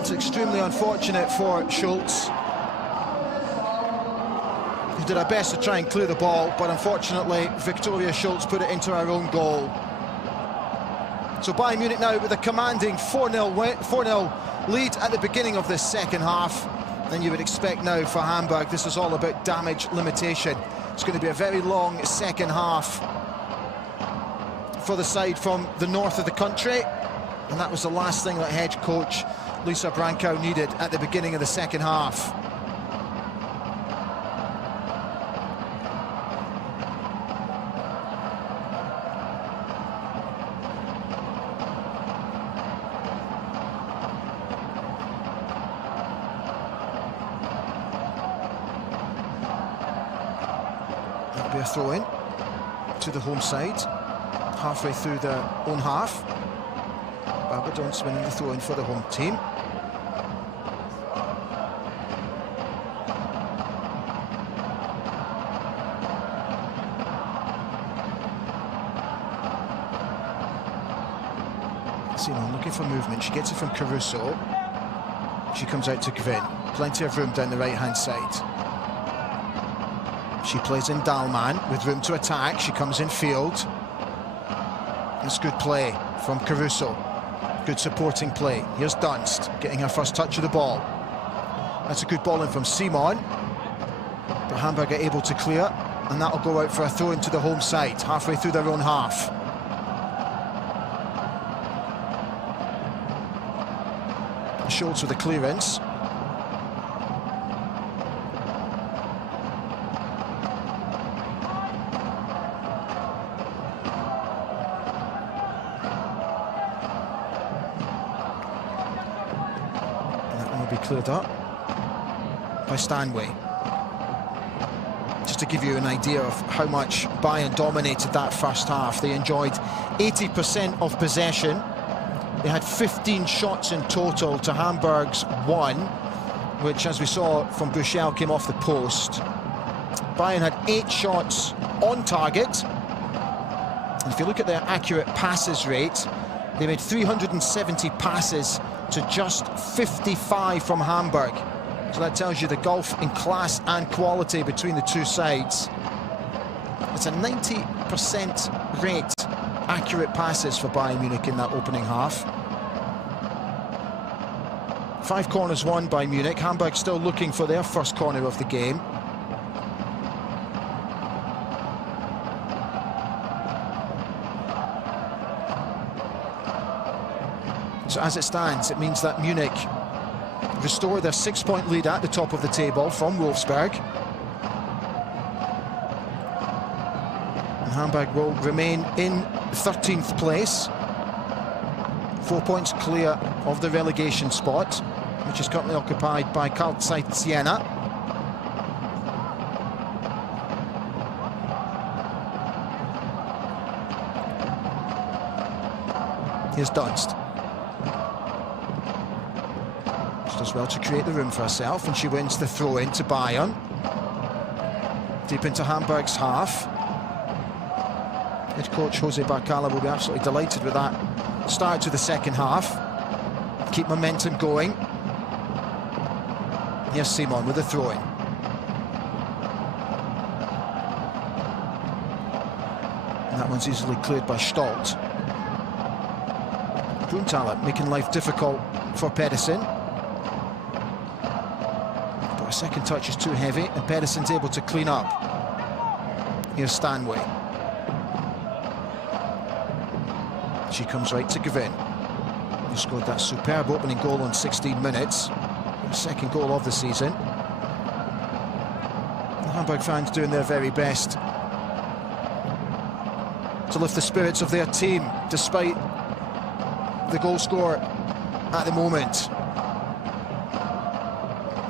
It's extremely unfortunate for Schultz. We did our best to try and clear the ball, but unfortunately Victoria Schultz put it into our own goal. So Bayern Munich now with a commanding 4-0 lead at the beginning of this second half. Then you would expect now for Hamburg, this is all about damage limitation. It's going to be a very long second half for the side from the north of the country, and that was the last thing that head coach Lisa Brankow needed at the beginning of the second half. That'll be a throw-in to the home side, halfway through their own half. Barbadon's winning the throw-in for the home team. Simon looking for movement. She gets it from Caruso. She comes out to Gvin. Plenty of room down the right-hand side. She plays in Dahlmann with room to attack. She comes in field. That's good play from Caruso. Good supporting play. Here's Dunst getting her first touch of the ball. That's a good ball in from Simon. But Hamburg are able to clear, and that'll go out for a throw into the home side, halfway through their own half. Schultz with a clearance. Be cleared up by Stanway. Just to give you an idea of how much Bayern dominated that first half, they enjoyed 80% of possession. They had 15 shots in total to Hamburg's 1, which, as we saw from Buchel, came off the post. Bayern had 8 shots on target. And if you look at their accurate passes rate, they made 370 passes to just 55 from Hamburg. So that tells you the gulf in class and quality between the two sides. It's a 90% rate accurate passes for Bayern Munich in that opening half. 5 corners won by Munich. Hamburg still looking for their first corner of the game. So as it stands, it means that Munich restore their 6-point lead at the top of the table from Wolfsburg. And Hamburg will remain in 13th place, 4 points clear of the relegation spot, which is currently occupied by Carl Zeiss Siena. Here's Dunst. Does well to create the room for herself, and she wins the throw-in to Bayern. Deep into Hamburg's half. Head coach Jose Barcala will be absolutely delighted with that start to the second half. Keep momentum going. Here's Simon with the throw-in. That one's easily cleared by Stolt. Bruntaler making life difficult for Pedersen. But a second touch is too heavy, and Pedersen's able to clean up. Here's Stanway. She comes right to Gavin. He scored that superb opening goal on 16 minutes. The second goal of the season. The Hamburg fans doing their very best to lift the spirits of their team, despite the goal scorer at the moment.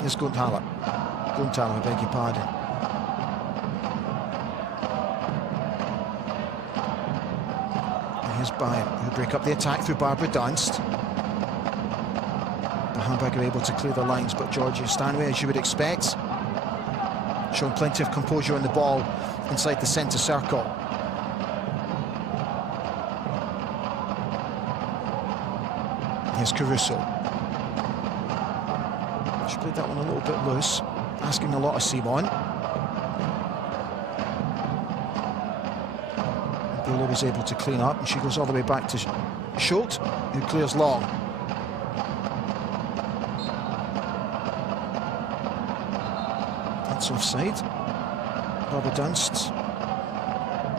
Here's Gunthaler. I beg your pardon. And here's Bayern, who break up the attack through Barbara Dunst. The Hamburg are able to clear the lines, but Georgia Stanway, as you would expect, showing plenty of composure on the ball inside the centre circle. Here's Caruso. She played that one a little bit loose, asking a lot of Simon. Buller was able to clean up, and she goes all the way back to Schultz, who clears long. That's offside. Barbara Dunst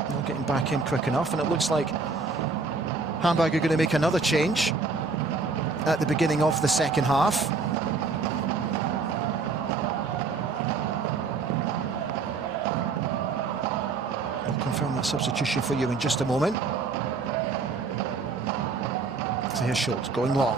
not getting back in quick enough, and it looks like Hamburg are going to make another change at the beginning of the second half. I'll confirm that substitution for you in just a moment. So here's Schultz going long.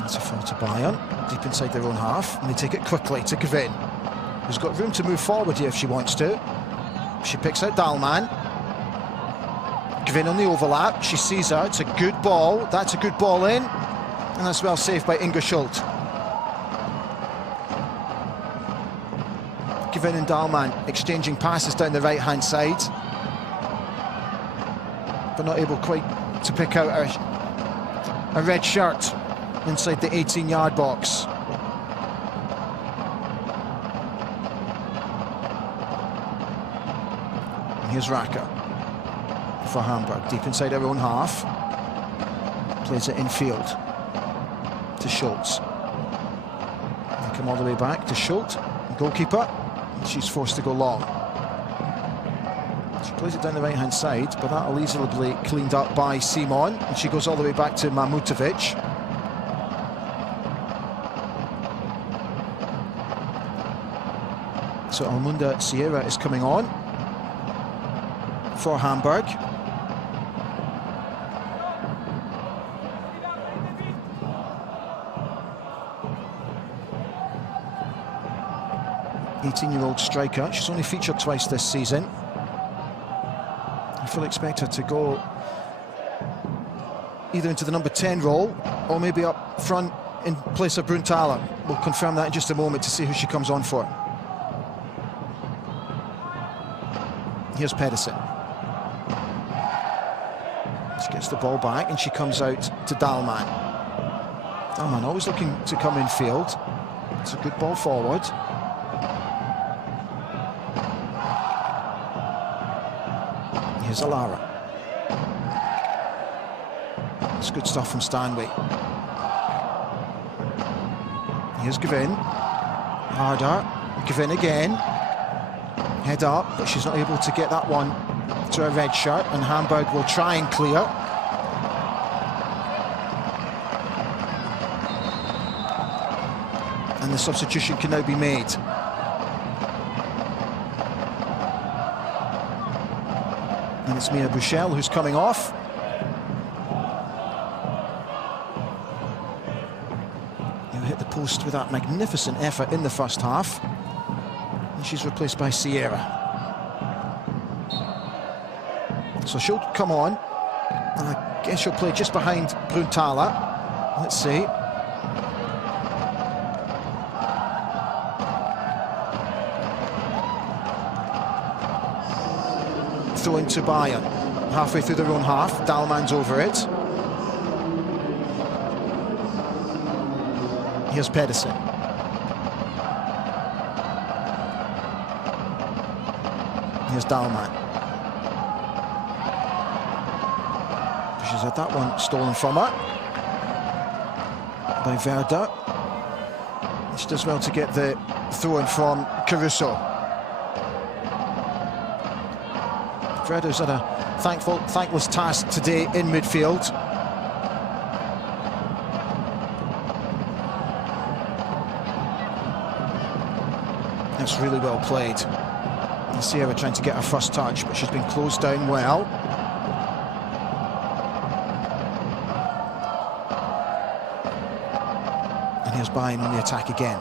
That's a foul to Bayern, deep inside their own half, and they take it quickly to Gavin, who's got room to move forward here if she wants to. She picks out Dahlmann. Gavin on the overlap. She sees her. It's a good ball. That's a good ball in. And that's well saved by Inga Schultz. Gavin and Dahlmann exchanging passes down the right-hand side. But not able quite to pick out a red shirt inside the 18-yard box. Here's Raka for Hamburg, deep inside her own half. Plays it infield to Schultz. They come all the way back to Schultz, the goalkeeper. She's forced to go long. She plays it down the right-hand side, but that'll easily be cleaned up by Simon, and she goes all the way back to Mamutovic. So Almunda Sierra is coming on for Hamburg. Eighteen-year-old striker. She's only featured twice this season. I fully expect her to go either into the number 10 role or maybe up front in place of Bruntaler. We'll confirm that in just a moment to see who she comes on for. Here's Pedersen. She gets the ball back and she comes out to Dahlmann. Dahlmann always looking to come in field. It's a good ball forward. Here's Alara. It's good stuff from Stanway. Here's Gavin. Harder. Gavin again. Head up, but she's not able to get that one to a red shirt, and Hamburg will try and clear. And the substitution can now be made. And it's Mia Buchel who's coming off. Who hit the post with that magnificent effort in the first half. And she's replaced by Sierra. So she'll come on, and I guess she'll play just behind Bruntaler. Let's see. Throw into Bayern, halfway through their own half. Dahlmann's over it. Here's Pedersen. Here's Dahlmann. She's had that one stolen from her by Werder. She does well to get the throw-in from Caruso. Werder's had a thankless task today in midfield. That's really well played. Sierra trying to get her first touch, but she's been closed down well. And here's Bayern on the attack again.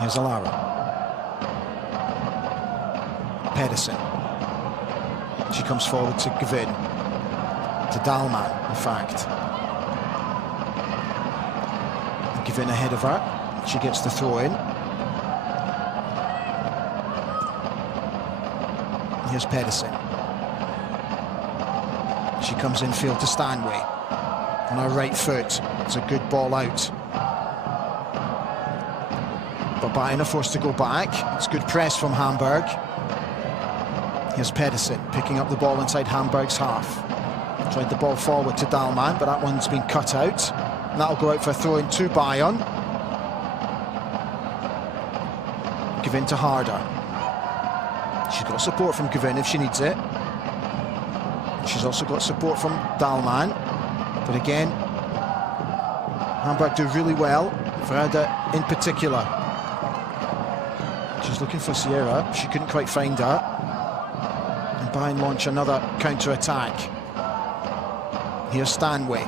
Here's Alara. Pedersen. She comes forward to Gavin. To Dahlmann, in fact. Gavin ahead of her. She gets the throw in. Here's Pedersen. She comes infield to Stanway. On her right foot. It's a good ball out. But Bayern are forced to go back. It's good press from Hamburg. Here's Pedersen picking up the ball inside Hamburg's half. Tried the ball forward to Dahlmann, but that one's been cut out. And that'll go out for a throw-in to Bayern. Give in to Harder. She's got support from Gavin if she needs it. She's also got support from Dahlmann. But again, Hamburg do really well. Werder in particular. She's looking for Sierra. She couldn't quite find her. And Bayern launch another counter-attack. Here's Stanway.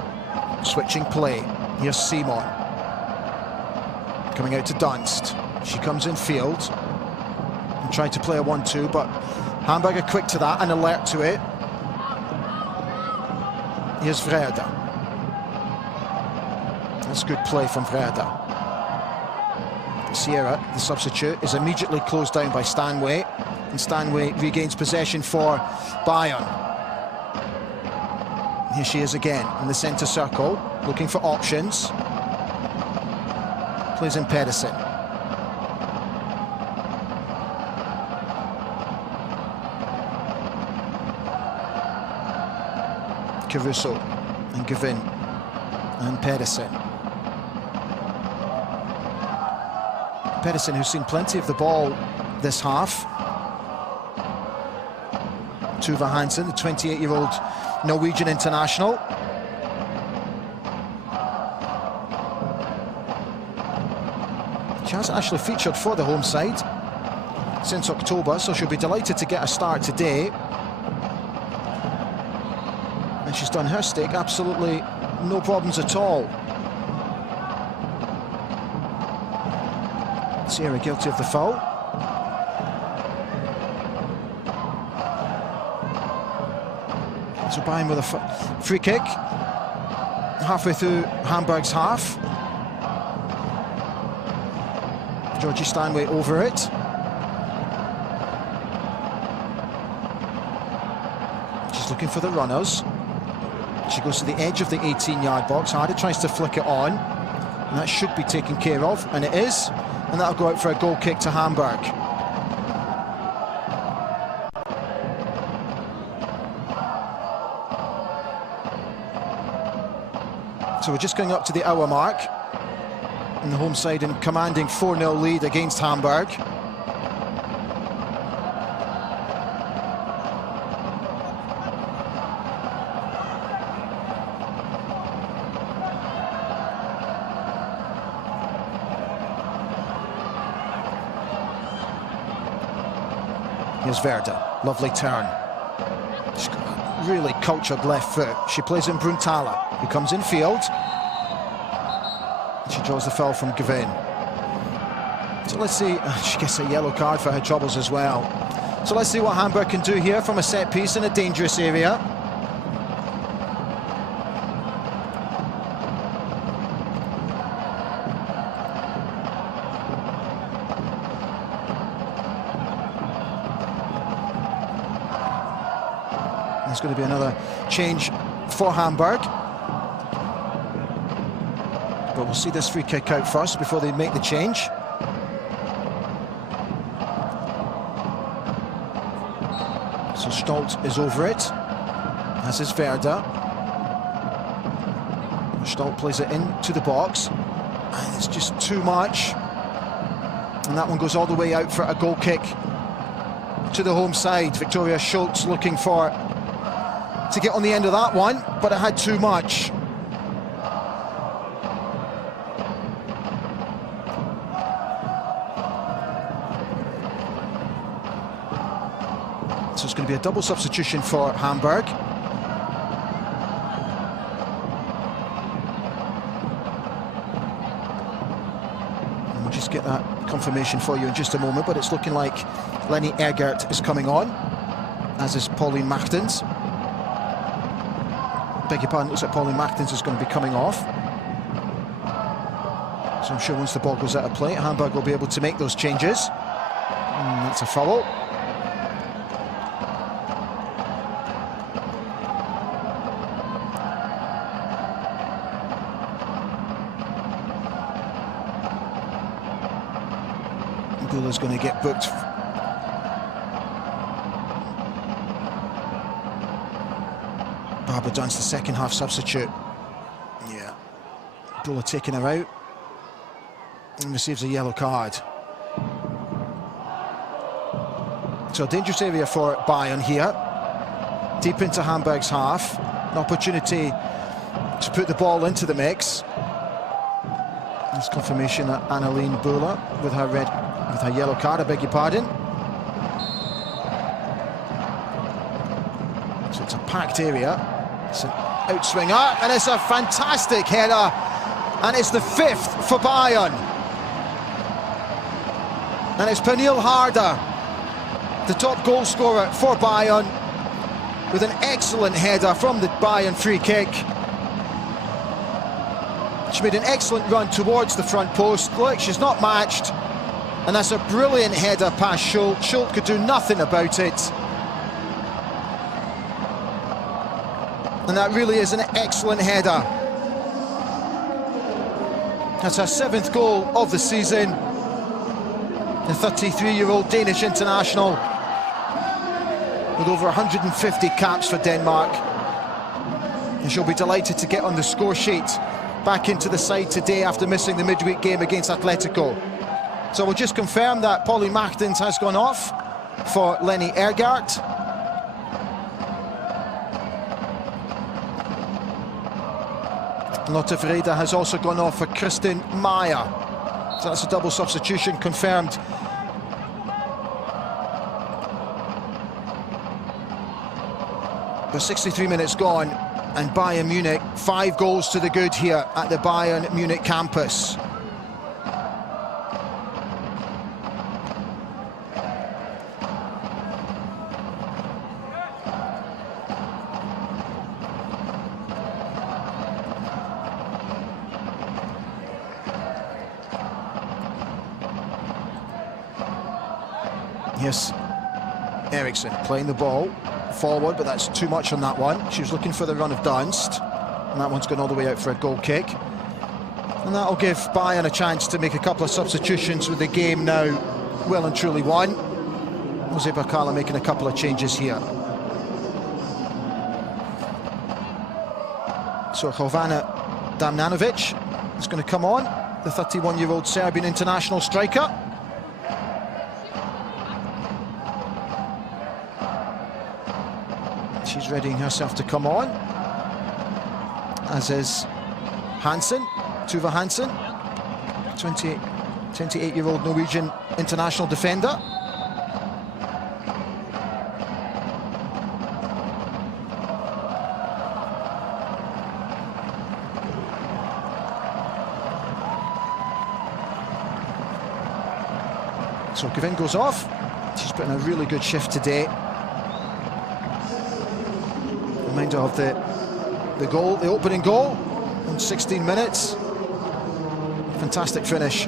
Switching play. Here's Simon. Coming out to Dunst. She comes in field. And tried to play a 1-2, but Hamburg are quick to that and alert to it. Here's Werder. That's good play from Werder. Sierra, the substitute, is immediately closed down by Stanway, and Stanway regains possession for Bayern. Here she is again in the centre circle, looking for options. Plays in Pedersen. Caruso and Gavin and Pedersen. Pedersen, who's seen plenty of the ball this half. Tuva Hansen, the 28-year-old Norwegian international. She hasn't actually featured for the home side since October, so she'll be delighted to get a start today. And she's done her stake absolutely no problems at all. Sierra guilty of the foul. So Bayern with a free kick. Halfway through Hamburg's half. Georgie Stanway over it. She's looking for the runners. She goes to the edge of the 18-yard box. Harder tries to flick it on. And that should be taken care of, and it is. And that'll go out for a goal kick to Hamburg. So we're just going up to the hour mark. And the home side in commanding 4-0 lead against Hamburg. Here's Werder, lovely turn. She's got a really cultured left foot. She plays in Brunthala, who comes in field. She draws the foul from Gavin. So let's see, she gets a yellow card for her troubles as well. So let's see what Hamburg can do here from a set piece in a dangerous area. There's going to be another change for Hamburg. But we'll see this free kick out first before they make the change. Stolt is over it, as is Werder. Stolt plays it into the box, and it's just too much. And that one goes all the way out for a goal kick to the home side. Victoria Schultz looking to get on the end of that one, but it had too much. So it's going to be a double substitution for Hamburg. And we'll just get that confirmation for you in just a moment, but it's looking like Lenny Eggert is coming on, as is Pauline Martens. Beg your pardon, looks like Pauline Martens is going to be coming off. So I'm sure once the ball goes out of play, Hamburg will be able to make those changes. And that's a foul. Gula's going to get booked. Barbara Dunn's the second half substitute. Yeah. Gula taking her out and receives a yellow card. So a dangerous area for Bayern here. Deep into Hamburg's half. An opportunity to put the ball into the mix. There's confirmation that Annalene Bula with her yellow card, I beg your pardon. So it's a packed area. It's an outswinger, and it's a fantastic header, and it's the 5th for Bayern. And it's Pernille Harder, the top goal scorer for Bayern, with an excellent header from the Bayern free kick. She made an excellent run towards the front post. Look, she's not matched. And that's a brilliant header past Schultz. Schultz could do nothing about it. And that really is an excellent header. That's her 7th goal of the season. The 33-year-old Danish international with over 150 caps for Denmark. And she'll be delighted to get on the score sheet back into the side today after missing the midweek game against Atletico. So we'll just confirm that Pauline Martens has gone off for Lenny Eggert. Lotte Vrede has also gone off for Kristin Meyer. So that's a double substitution confirmed. But 63 minutes gone, and Bayern Munich 5 goals to the good here at the Bayern Munich campus. Yes, Eriksson playing the ball forward, but that's too much on that one. She was looking for the run of Dunst, and that one's gone all the way out for a goal kick. And that'll give Bayern a chance to make a couple of substitutions with the game now well and truly won. Jose Bacala making a couple of changes here. So Jovana Damjanovic is going to come on, the 31-year-old Serbian international striker. She's readying herself to come on, as is Hansen, Tuva Hansen, 28-year-old Norwegian international defender. So Gavin goes off. She's put in a really good shift today. Reminder of the goal, the opening goal in 16 minutes. Fantastic finish.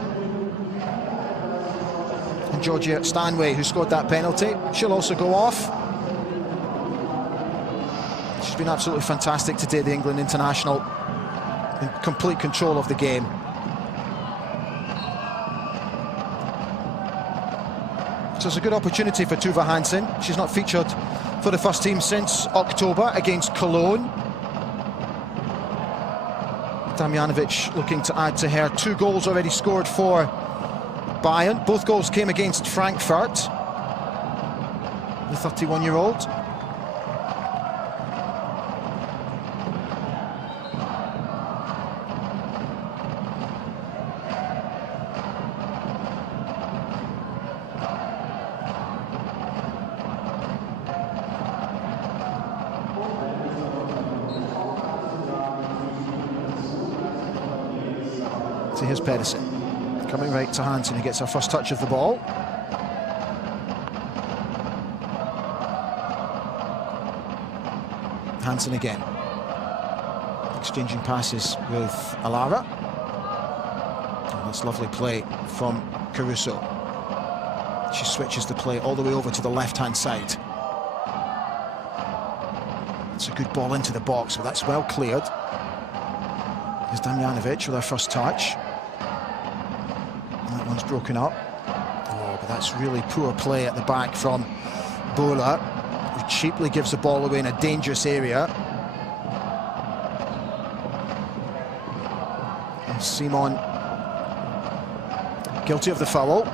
And Georgia Stanway, who scored that penalty, she'll also go off. She's been absolutely fantastic today, the England international, in complete control of the game. So it's a good opportunity for Tuva Hansen. She's not featured for the first team since October against Cologne. Damjanovic looking to add to her 2 goals already scored for Bayern. Both goals came against Frankfurt, the 31-year-old. So here's Pedersen, coming right to Hansen, who gets her first touch of the ball. Hansen again, exchanging passes with Alara. Oh, that's lovely play from Caruso. She switches the play all the way over to the left-hand side. It's a good ball into the box, but that's well cleared. Here's Damjanovic with her first touch. That one's broken up. Oh, but that's really poor play at the back from Bola, who cheaply gives the ball away in a dangerous area. And Simon, guilty of the foul.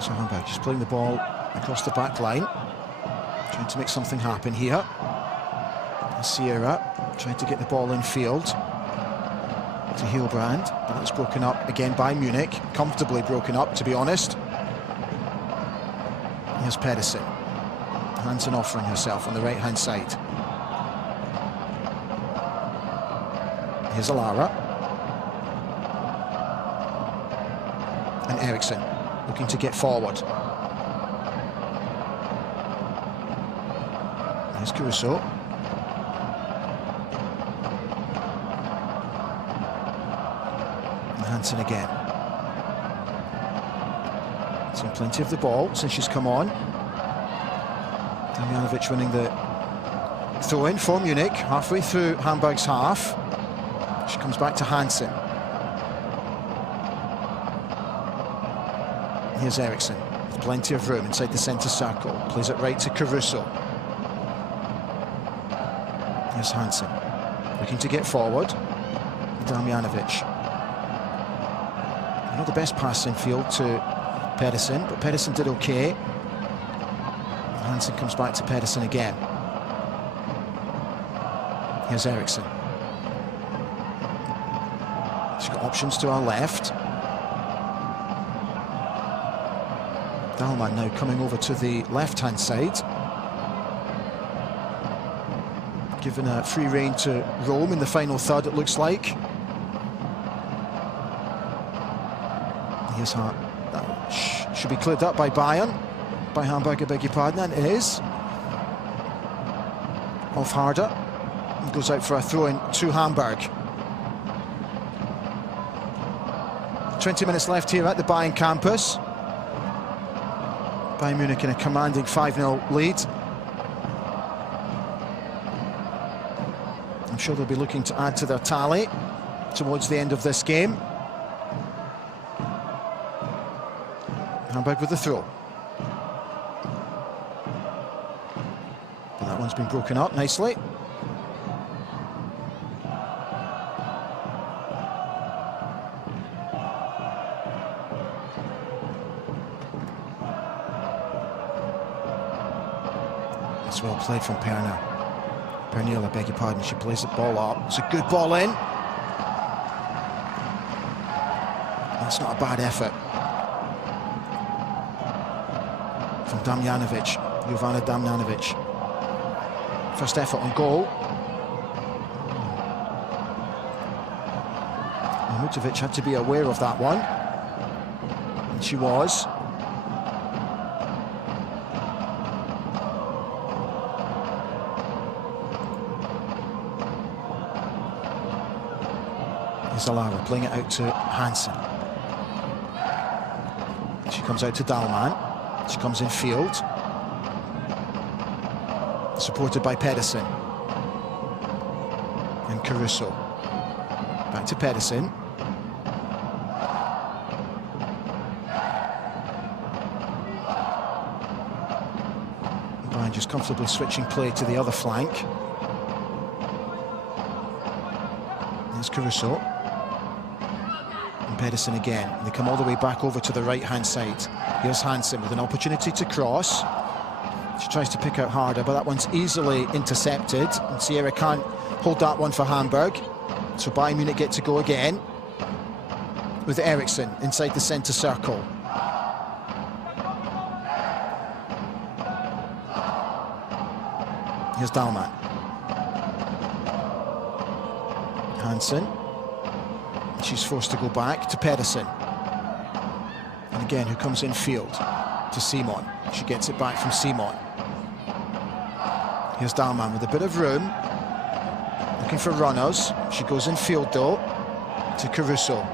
So Hamburg just playing the ball across the back line, trying to make something happen here. Sierra trying to get the ball in field to Hilbrand, but that's broken up again by Munich, comfortably broken up, to be honest. Here's Pedersen. Hansen offering herself on the right-hand side. Here's Alara. And Eriksson, looking to get forward. There's Caruso. And Hansen again. Seen plenty of the ball since she's come on. Damjanovic winning the throw-in for Munich, halfway through Hamburg's half. She comes back to Hansen. Here's Eriksson, with plenty of room inside the centre circle. Plays it right to Caruso. Here's Hansen, looking to get forward. Damjanovic. Not the best pass in field to Pedersen, but Pedersen did okay. Hansen comes back to Pedersen again. Here's Eriksson. She's got options to our left. Dahlmann now coming over to the left-hand side. Given a free rein to Rome in the final third, it looks like. Here's Hart. That should be cleared up by Bayern. By Hamburg, I beg your pardon, and it is. Off Harder. And goes out for a throw-in to Hamburg. 20 minutes left here at the Bayern campus. Bayern Munich in a commanding 5-0 lead. I'm sure they'll be looking to add to their tally towards the end of this game. Hamburg with the throw. But that one's been broken up nicely. It's well played from Pernille, I beg your pardon. She plays the ball up. It's a good ball in. That's not a bad effort from Damjanovic, Jovana Damjanovic. First effort on goal. Mutovic had to be aware of that one, and she was. Here's Alara playing it out to Hansen. She comes out to Dalman. She comes in field. Supported by Pedersen. And Caruso. Back to Pedersen. Bayern just comfortably switching play to the other flank. There's Caruso. And Pedersen again. And they come all the way back over to the right-hand side. Here's Hansen with an opportunity to cross. She tries to pick out harder, but that one's easily intercepted. And Sierra can't hold that one for Hamburg. So Bayern Munich get to go again with Eriksson inside the centre circle. Here's Dalman. Hansen. She's forced to go back to Pedersen. And again, who comes in field to Simon. She gets it back from Simon. Here's Dalman with a bit of room. Looking for runners. She goes in field though to Caruso.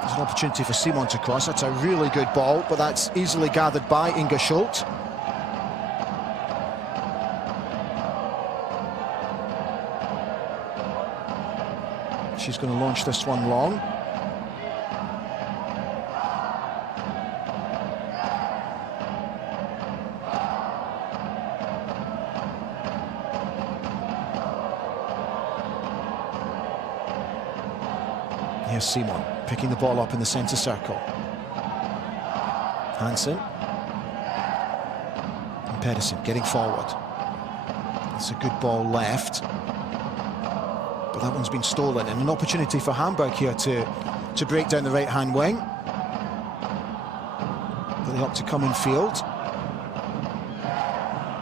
There's an opportunity for Simon to cross. That's a really good ball, but that's easily gathered by Inga Schultz. She's going to launch this one long. Here's Simon picking the ball up in the centre circle. Hansen. And Pedersen getting forward. It's a good ball left. But that one's been stolen, and an opportunity for Hamburg here to break down the right-hand wing. But they opt to come in field.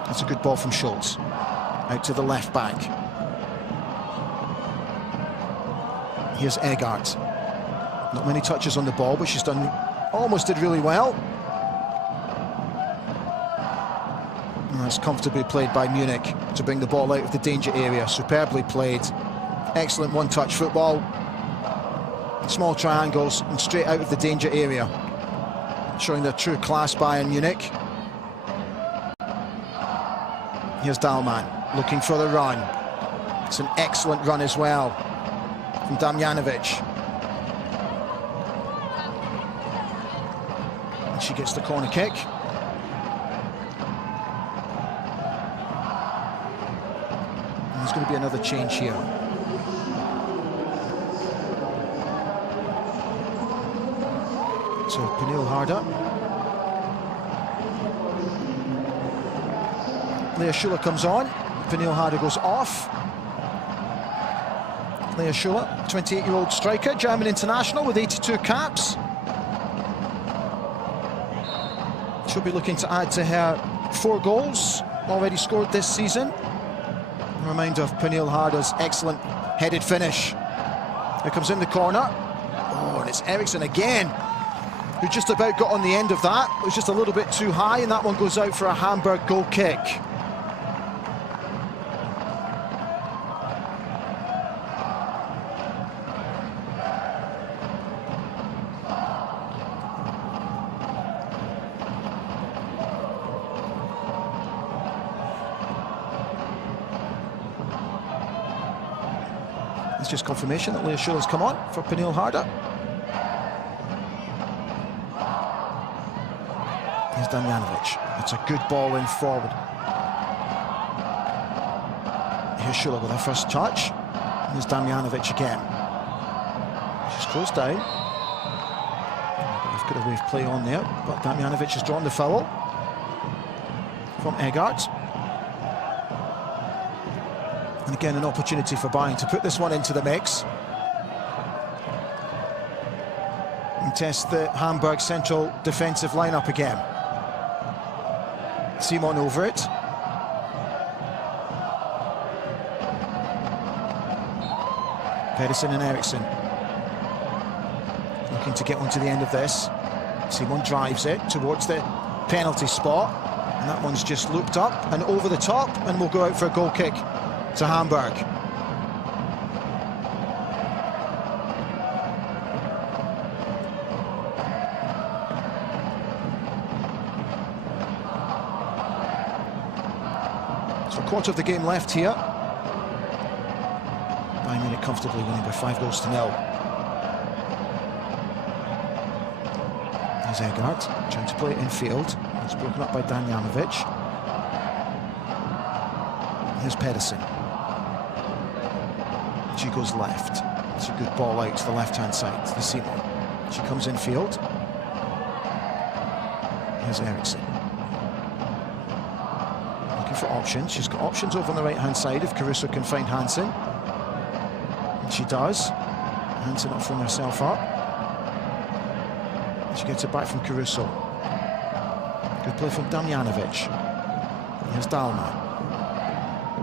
That's a good ball from Schultz. Out to the left back. Here's Eggart. Not many touches on the ball, but she's almost did really well. And that's comfortably played by Munich to bring the ball out of the danger area. Superbly played. Excellent one-touch football. Small triangles and straight out of the danger area. Showing their true class, Bayern Munich. Here's Dalman looking for the run. It's an excellent run as well from Damjanovic. And she gets the corner kick. And there's going to be another change here. So Pernille Harder. Lea Schuller comes on. Pernille Harder goes off. Lea Schuller, 28-year-old striker, German international with 82 caps. She'll be looking to add to her 4 goals already scored this season. A reminder of Pernille Harder's excellent headed finish. Here comes in the corner. Oh, and it's Eriksson again, who just about got on the end of that. It was just a little bit too high, and that one goes out for a Hamburg goal kick. It's just confirmation that Lea Schuller's come on for Pernille Harder. Here's Damjanovic. It's a good ball in forward. Here's Schuller with her first touch. Here's Damjanovic again. She's closed down. We've got a wave play on there, but Damjanovic has drawn the foul from Eggart. And again, an opportunity for Bayern to put this one into the mix and test the Hamburg central defensive lineup again. Simon over it. Pedersen and Eriksson looking to get onto the end of this. Simon drives it towards the penalty spot, and that one's just looped up and over the top, and will go out for a goal kick to Hamburg. So a quarter of the game left here. Bayern Munich comfortably winning by 5-0. There's Eghardt trying to play it infield. It's broken up by Damjanovic. Here's Pedersen. She goes left. It's a good ball out to the left-hand side, to Simon. She comes infield. Here's Eriksson. Looking for options. She's got options over on the right-hand side if Caruso can find Hansen. And she does. Hansen offering herself up. She gets it back from Caruso. Good play from Damjanovic. Here's Dahlmann.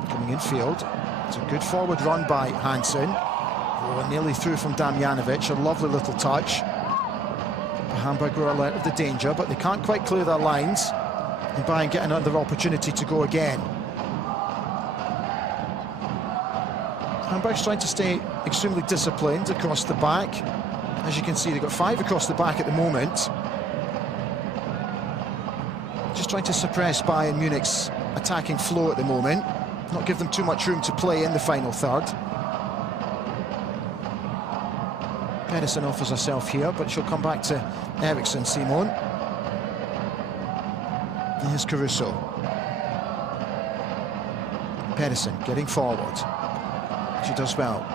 Coming infield. It's a good forward run by Hansen. Oh, nearly through from Damjanovic. A lovely little touch. Hamburg were alert of the danger, but they can't quite clear their lines. And Bayern get another opportunity to go again. Hamburg's trying to stay extremely disciplined across the back. As you can see, they've got 5 across the back at the moment. Just trying to suppress Bayern Munich's attacking flow at the moment. Not give them too much room to play in the final third. Pedersen offers herself here, but she'll come back to Eriksson, Simon. And here's Caruso. Pedersen getting forward. She does well.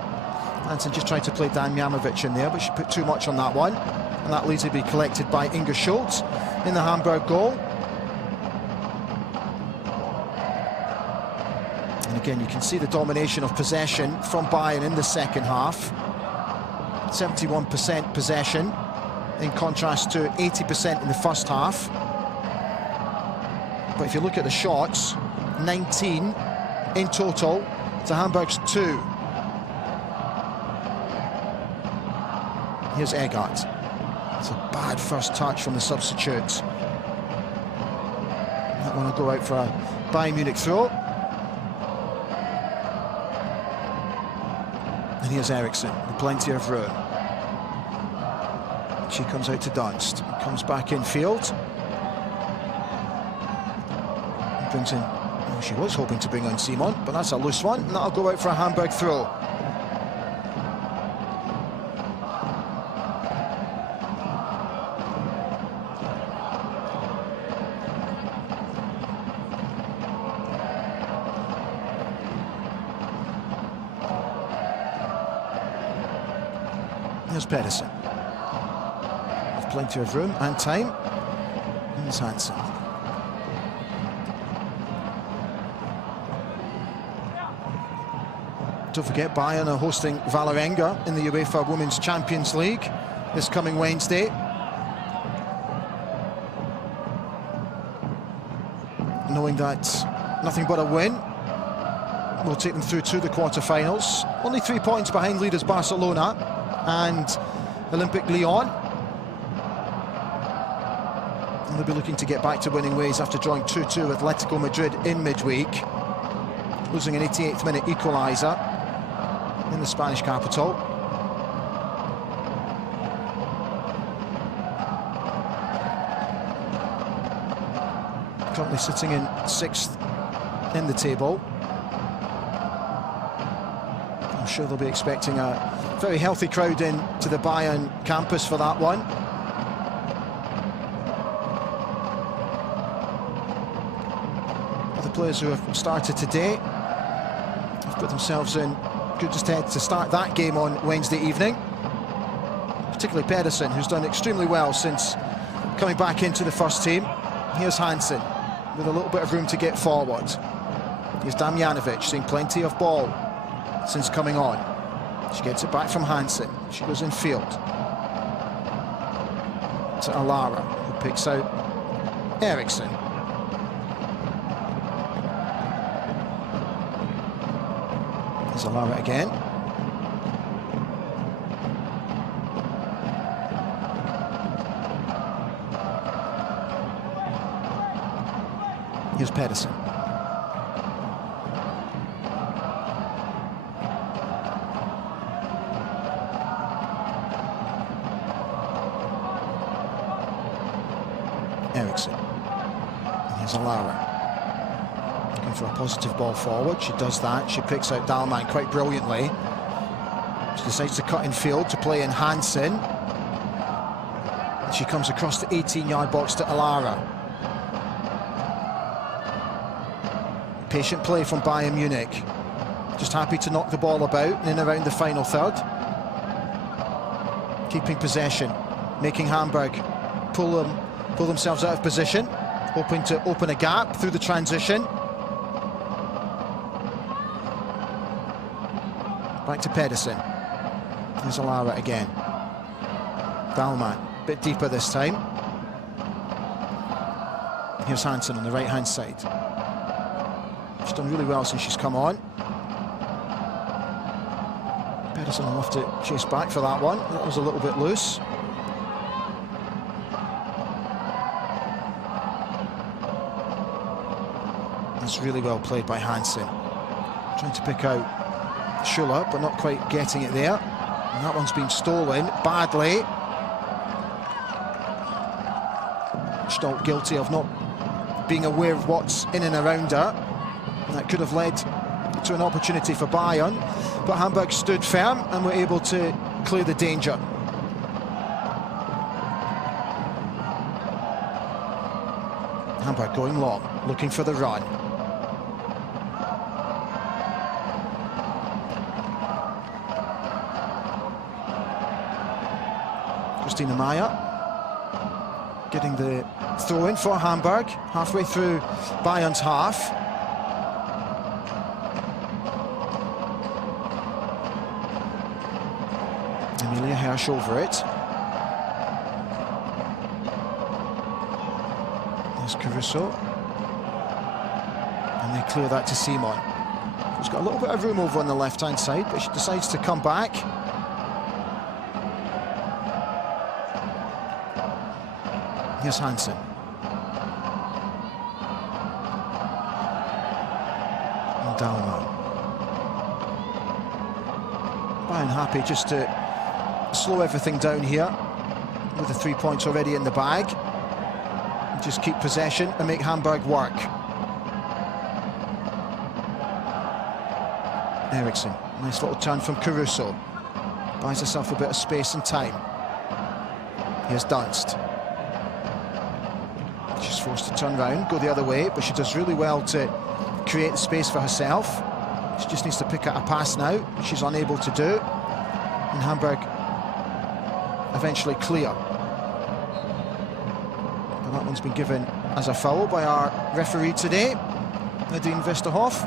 Hansen just tried to play Damjanovic in there, but she put too much on that one. And that leads to be collected by Inga Schultz in the Hamburg goal. And again, you can see the domination of possession from Bayern in the second half. 71% possession, in contrast to 80% in the first half. But if you look at the shots, 19 in total to Hamburg's 2. Here's Eghardt. It's a bad first touch from the substitutes. That one will go out for a Bayern Munich throw. And here's Eriksson, with plenty of room. She comes out to Dunst, comes back in field. Brings in, well, she was hoping to bring on Simon, but that's a loose one, and that'll go out for a Hamburg throw. Here's Pedersen. With plenty of room and time. Here's Hansen. Don't forget, Bayern are hosting Vålerenga in the UEFA Women's Champions League this coming Wednesday. Knowing that nothing but a win will take them through to the quarter-finals. Only 3 points behind leaders Barcelona and Olympique Lyon. And they'll be looking to get back to winning ways after drawing 2-2 with Atletico Madrid in midweek, losing an 88th minute equaliser in the Spanish capital. Currently sitting in 6th in the table. I'm sure they'll be expecting a very healthy crowd in to the Bayern campus for that one. The players who have started today have put themselves in good stead to start that game on Wednesday evening. Particularly Pedersen, who's done extremely well since coming back into the first team. Here's Hansen with a little bit of room to get forward. Here's Damjanovic, seeing plenty of ball since coming on. She gets it back from Hansen. She goes in field to Alara, who picks out Eriksson. There's Alara again. Here's Pedersen. Eriksen. Here's Alara. Looking for a positive ball forward. She does that. She picks out Dalman quite brilliantly. She decides to cut in field to play in Hansen. She comes across the 18-yard box to Alara. Patient play from Bayern Munich. Just happy to knock the ball about in and around the final third. Keeping possession, making Hamburg pull themselves out of position, hoping to open a gap through the transition. Back to Pedersen. There's Alara again. Dalman, a bit deeper this time. Here's Hansen on the right-hand side. She's done really well since she's come on. Pedersen will have to chase back for that one. That was a little bit loose. That's really well played by Hansen. Trying to pick out Schuller, but not quite getting it there. And that one's been stolen badly. Stolt guilty of not being aware of what's in and around her. And that could have led to an opportunity for Bayern. But Hamburg stood firm and were able to clear the danger. Hamburg going long, looking for the run. Christina Meyer getting the throw in for Hamburg, halfway through Bayern's half. Emilia Hirsch over it. There's Caruso. And they clear that to Simon. She's got a little bit of room over on the left-hand side, but she decides to come back. Here's Hansen. And Dalman. Bayern happy just to slow everything down here with the 3 points already in the bag. Just keep possession and make Hamburg work. Eriksen, nice little turn from Caruso. Buys herself a bit of space and time. Here's Dunst. She's forced to turn round, go the other way, but she does really well to create space for herself. She just needs to pick out a pass now, which she's unable to do. And Hamburg eventually clear. And that one's been given as a foul by our referee today, Nadine Westerhoff.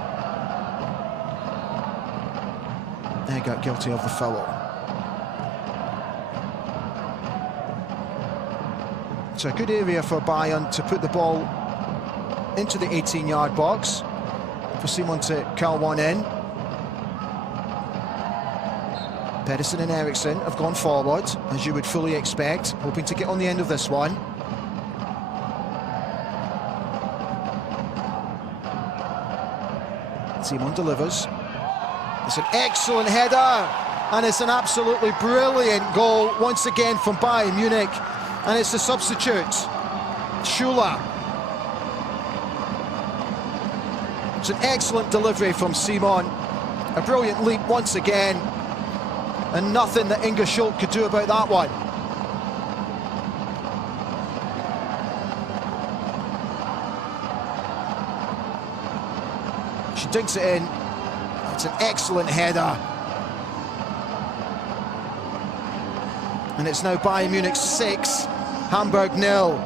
They got guilty of the foul. So a good area for Bayern to put the ball into the 18-yard box, for Simon to curl one in. Pedersen and Eriksen have gone forward, as you would fully expect, hoping to get on the end of this one. Simon delivers. It's an excellent header, and it's an absolutely brilliant goal once again from Bayern Munich. And it's the substitute, Schuller. It's an excellent delivery from Simon. A brilliant leap once again. And nothing that Inga Schultz could do about that one. She digs it in. It's an excellent header. And it's now Bayern Munich 6, Hamburg 0.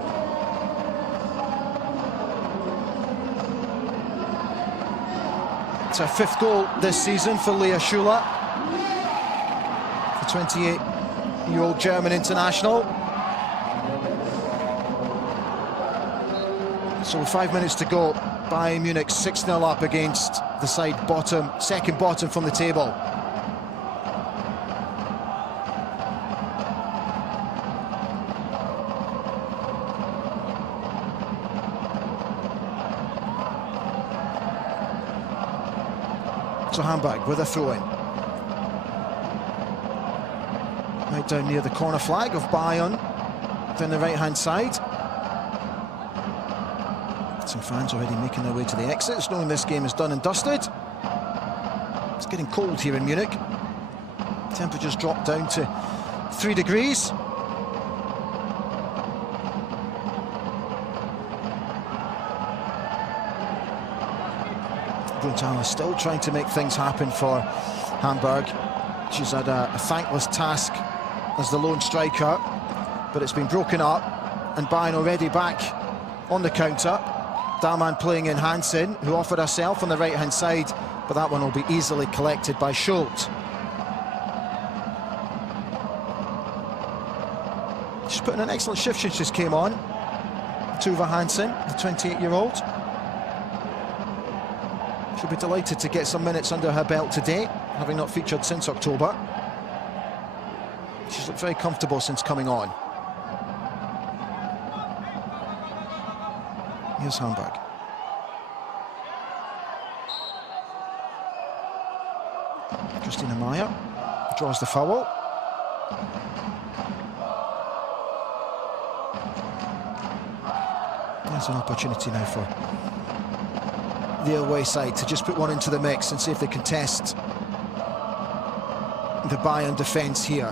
It's her 5th goal this season for Lea Schuller, the 28-year-old German international. So with 5 minutes to go, Bayern Munich 6-0 up against the side second bottom from the table. So Hamburg with a throw-in. Right down near the corner flag of Bayern, down the right-hand side. Some fans already making their way to the exits, knowing this game is done and dusted. It's getting cold here in Munich. Temperatures dropped down to 3 degrees. Brunthal is still trying to make things happen for Hamburg. She's had a thankless task as the lone striker, but it's been broken up, and Bayern already back on the counter. Dahlmann playing in Hansen, who offered herself on the right-hand side, but that one will be easily collected by Schultz. She's put in an excellent shift since she just came on. Tuva Hansen, the 28-year-old. She'll be delighted to get some minutes under her belt today, having not featured since October. She's looked very comfortable since coming on. Here's Hamburg. Christina Meyer draws the foul. There's an opportunity now for the away side to just put one into the mix and see if they can test the Bayern defence here.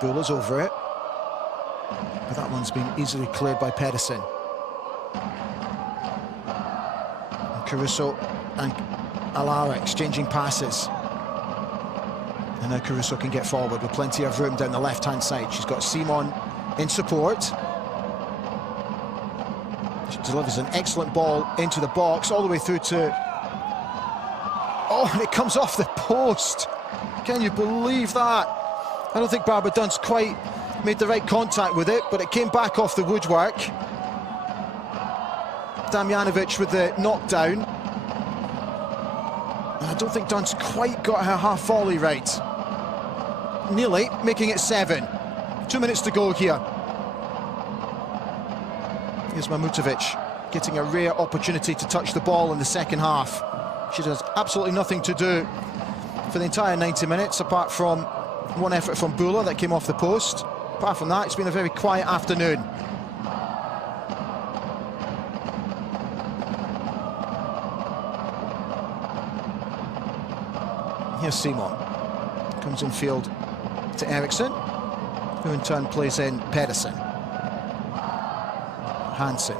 Buller's over it, but that one's been easily cleared by Pedersen. And Caruso and Alara exchanging passes. And now Caruso can get forward with plenty of room down the left-hand side. She's got Simon in support. She delivers an excellent ball into the box, all the way through to... Oh, and it comes off the post. Can you believe that? I don't think Barbara Dunst quite made the right contact with it, but it came back off the woodwork. Damjanovic with the knockdown. And I don't think Dunst quite got her half volley right. Nearly, making it 7. 2 minutes to go here. Here's Mamutovic getting a rare opportunity to touch the ball in the second half. She does absolutely nothing to do for the entire 90 minutes, apart from one effort from Buller that came off the post. Apart from that, it's been a very quiet afternoon. Here's Simon. Comes in field to Eriksson, who in turn plays in Pedersen. Hansen.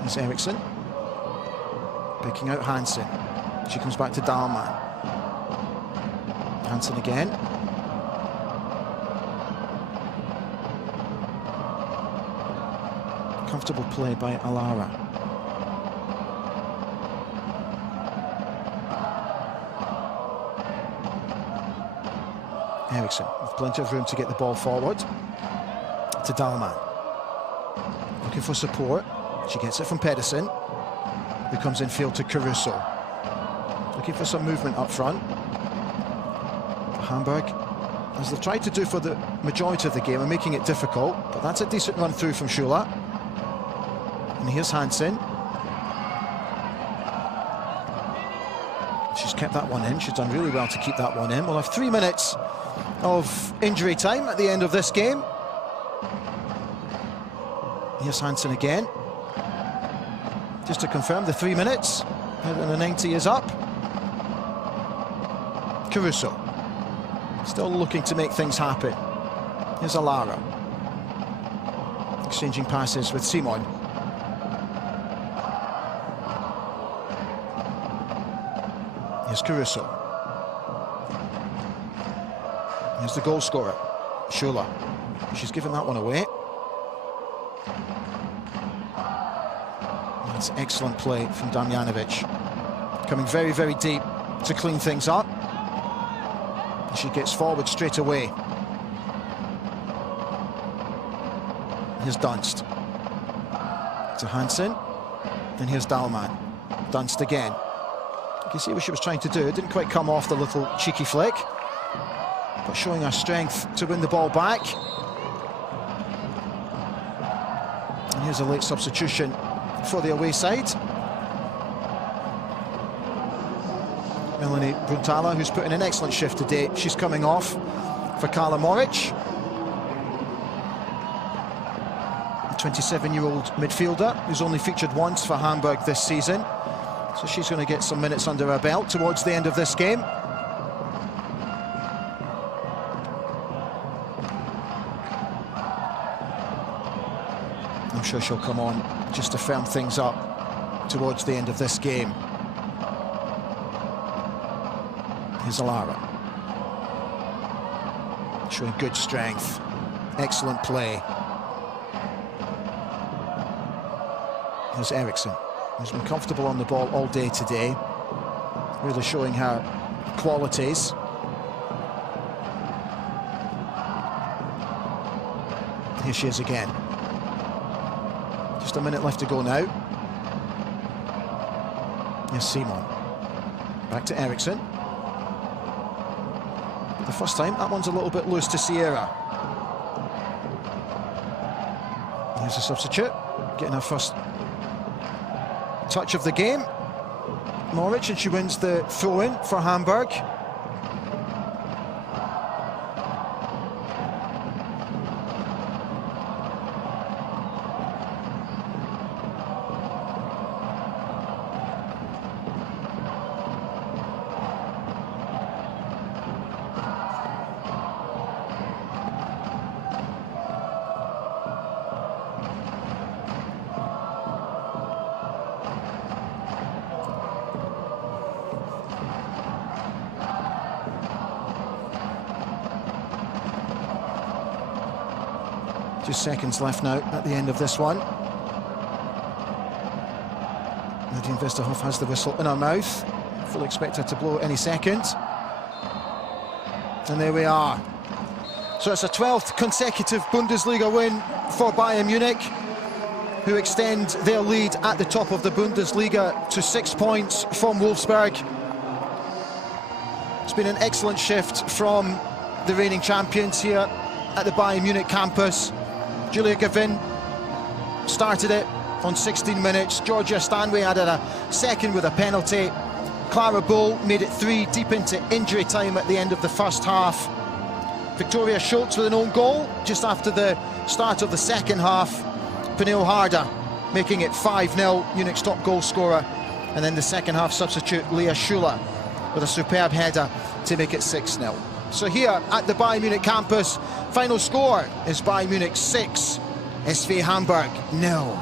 Here's Eriksson. Picking out Hansen. She comes back to Dahlmann. Hansen again. Comfortable play by Alara. Eriksson with plenty of room to get the ball forward to Dahlmann. Looking for support. She gets it from Pedersen, who comes in field to Caruso. Looking for some movement up front. Hamburg, as they've tried to do for the majority of the game, are making it difficult, but that's a decent run through from Schuler. And here's Hansen. She's kept that one in. She's done really well to keep that one in. We'll have 3 minutes of injury time at the end of this game. Here's Hansen again. Just to confirm, the 3 minutes and the 90 is up. Caruso still looking to make things happen. Here's Alara exchanging passes with Simon. Here's Caruso. Here's the goal scorer, Schuler. She's given that one away. That's excellent play from Damjanovic. Coming very, very deep to clean things up. She gets forward straight away. Here's Dunst. To Hansen. And here's Dahlmann. Dunst again. You can see what she was trying to do. It didn't quite come off the little cheeky flick. But showing her strength to win the ball back. Here's a late substitution for the away side. Melanie Bruntala, who's put in an excellent shift today. She's coming off for Carla Moric. A 27-year-old midfielder who's only featured once for Hamburg this season. So she's going to get some minutes under her belt towards the end of this game. I'm sure she'll come on just to firm things up towards the end of this game. Here's Alara. Showing good strength. Excellent play. Here's Eriksson, who's been comfortable on the ball all day today. Really showing her qualities. Here she is again. Just a minute left to go now. Here's Simon. Back to Eriksson. The first time, that one's a little bit loose to Sierra. Here's a substitute, getting her first touch of the game. Moric, and she wins the throw-in for Hamburg. Just seconds left now at the end of this one. Nadine Westerhoff has the whistle in her mouth. Fully expect her to blow any second. And there we are. So it's a 12th consecutive Bundesliga win for Bayern Munich, who extend their lead at the top of the Bundesliga to 6 points from Wolfsburg. It's been an excellent shift from the reigning champions here at the Bayern Munich campus. Julia Gavin started it on 16 minutes. Georgia Stanway added a second with a penalty. Clara Bull made it 3 deep into injury time at the end of the first half. Victoria Schultz with an own goal just after the start of the second half. Pernille Harder making it 5-0, Munich's top goal scorer. And then the second half substitute Leah Schuler with a superb header to make it 6-0. So here at the Bayern Munich campus, final score is Bayern Munich 6, SV Hamburg 0.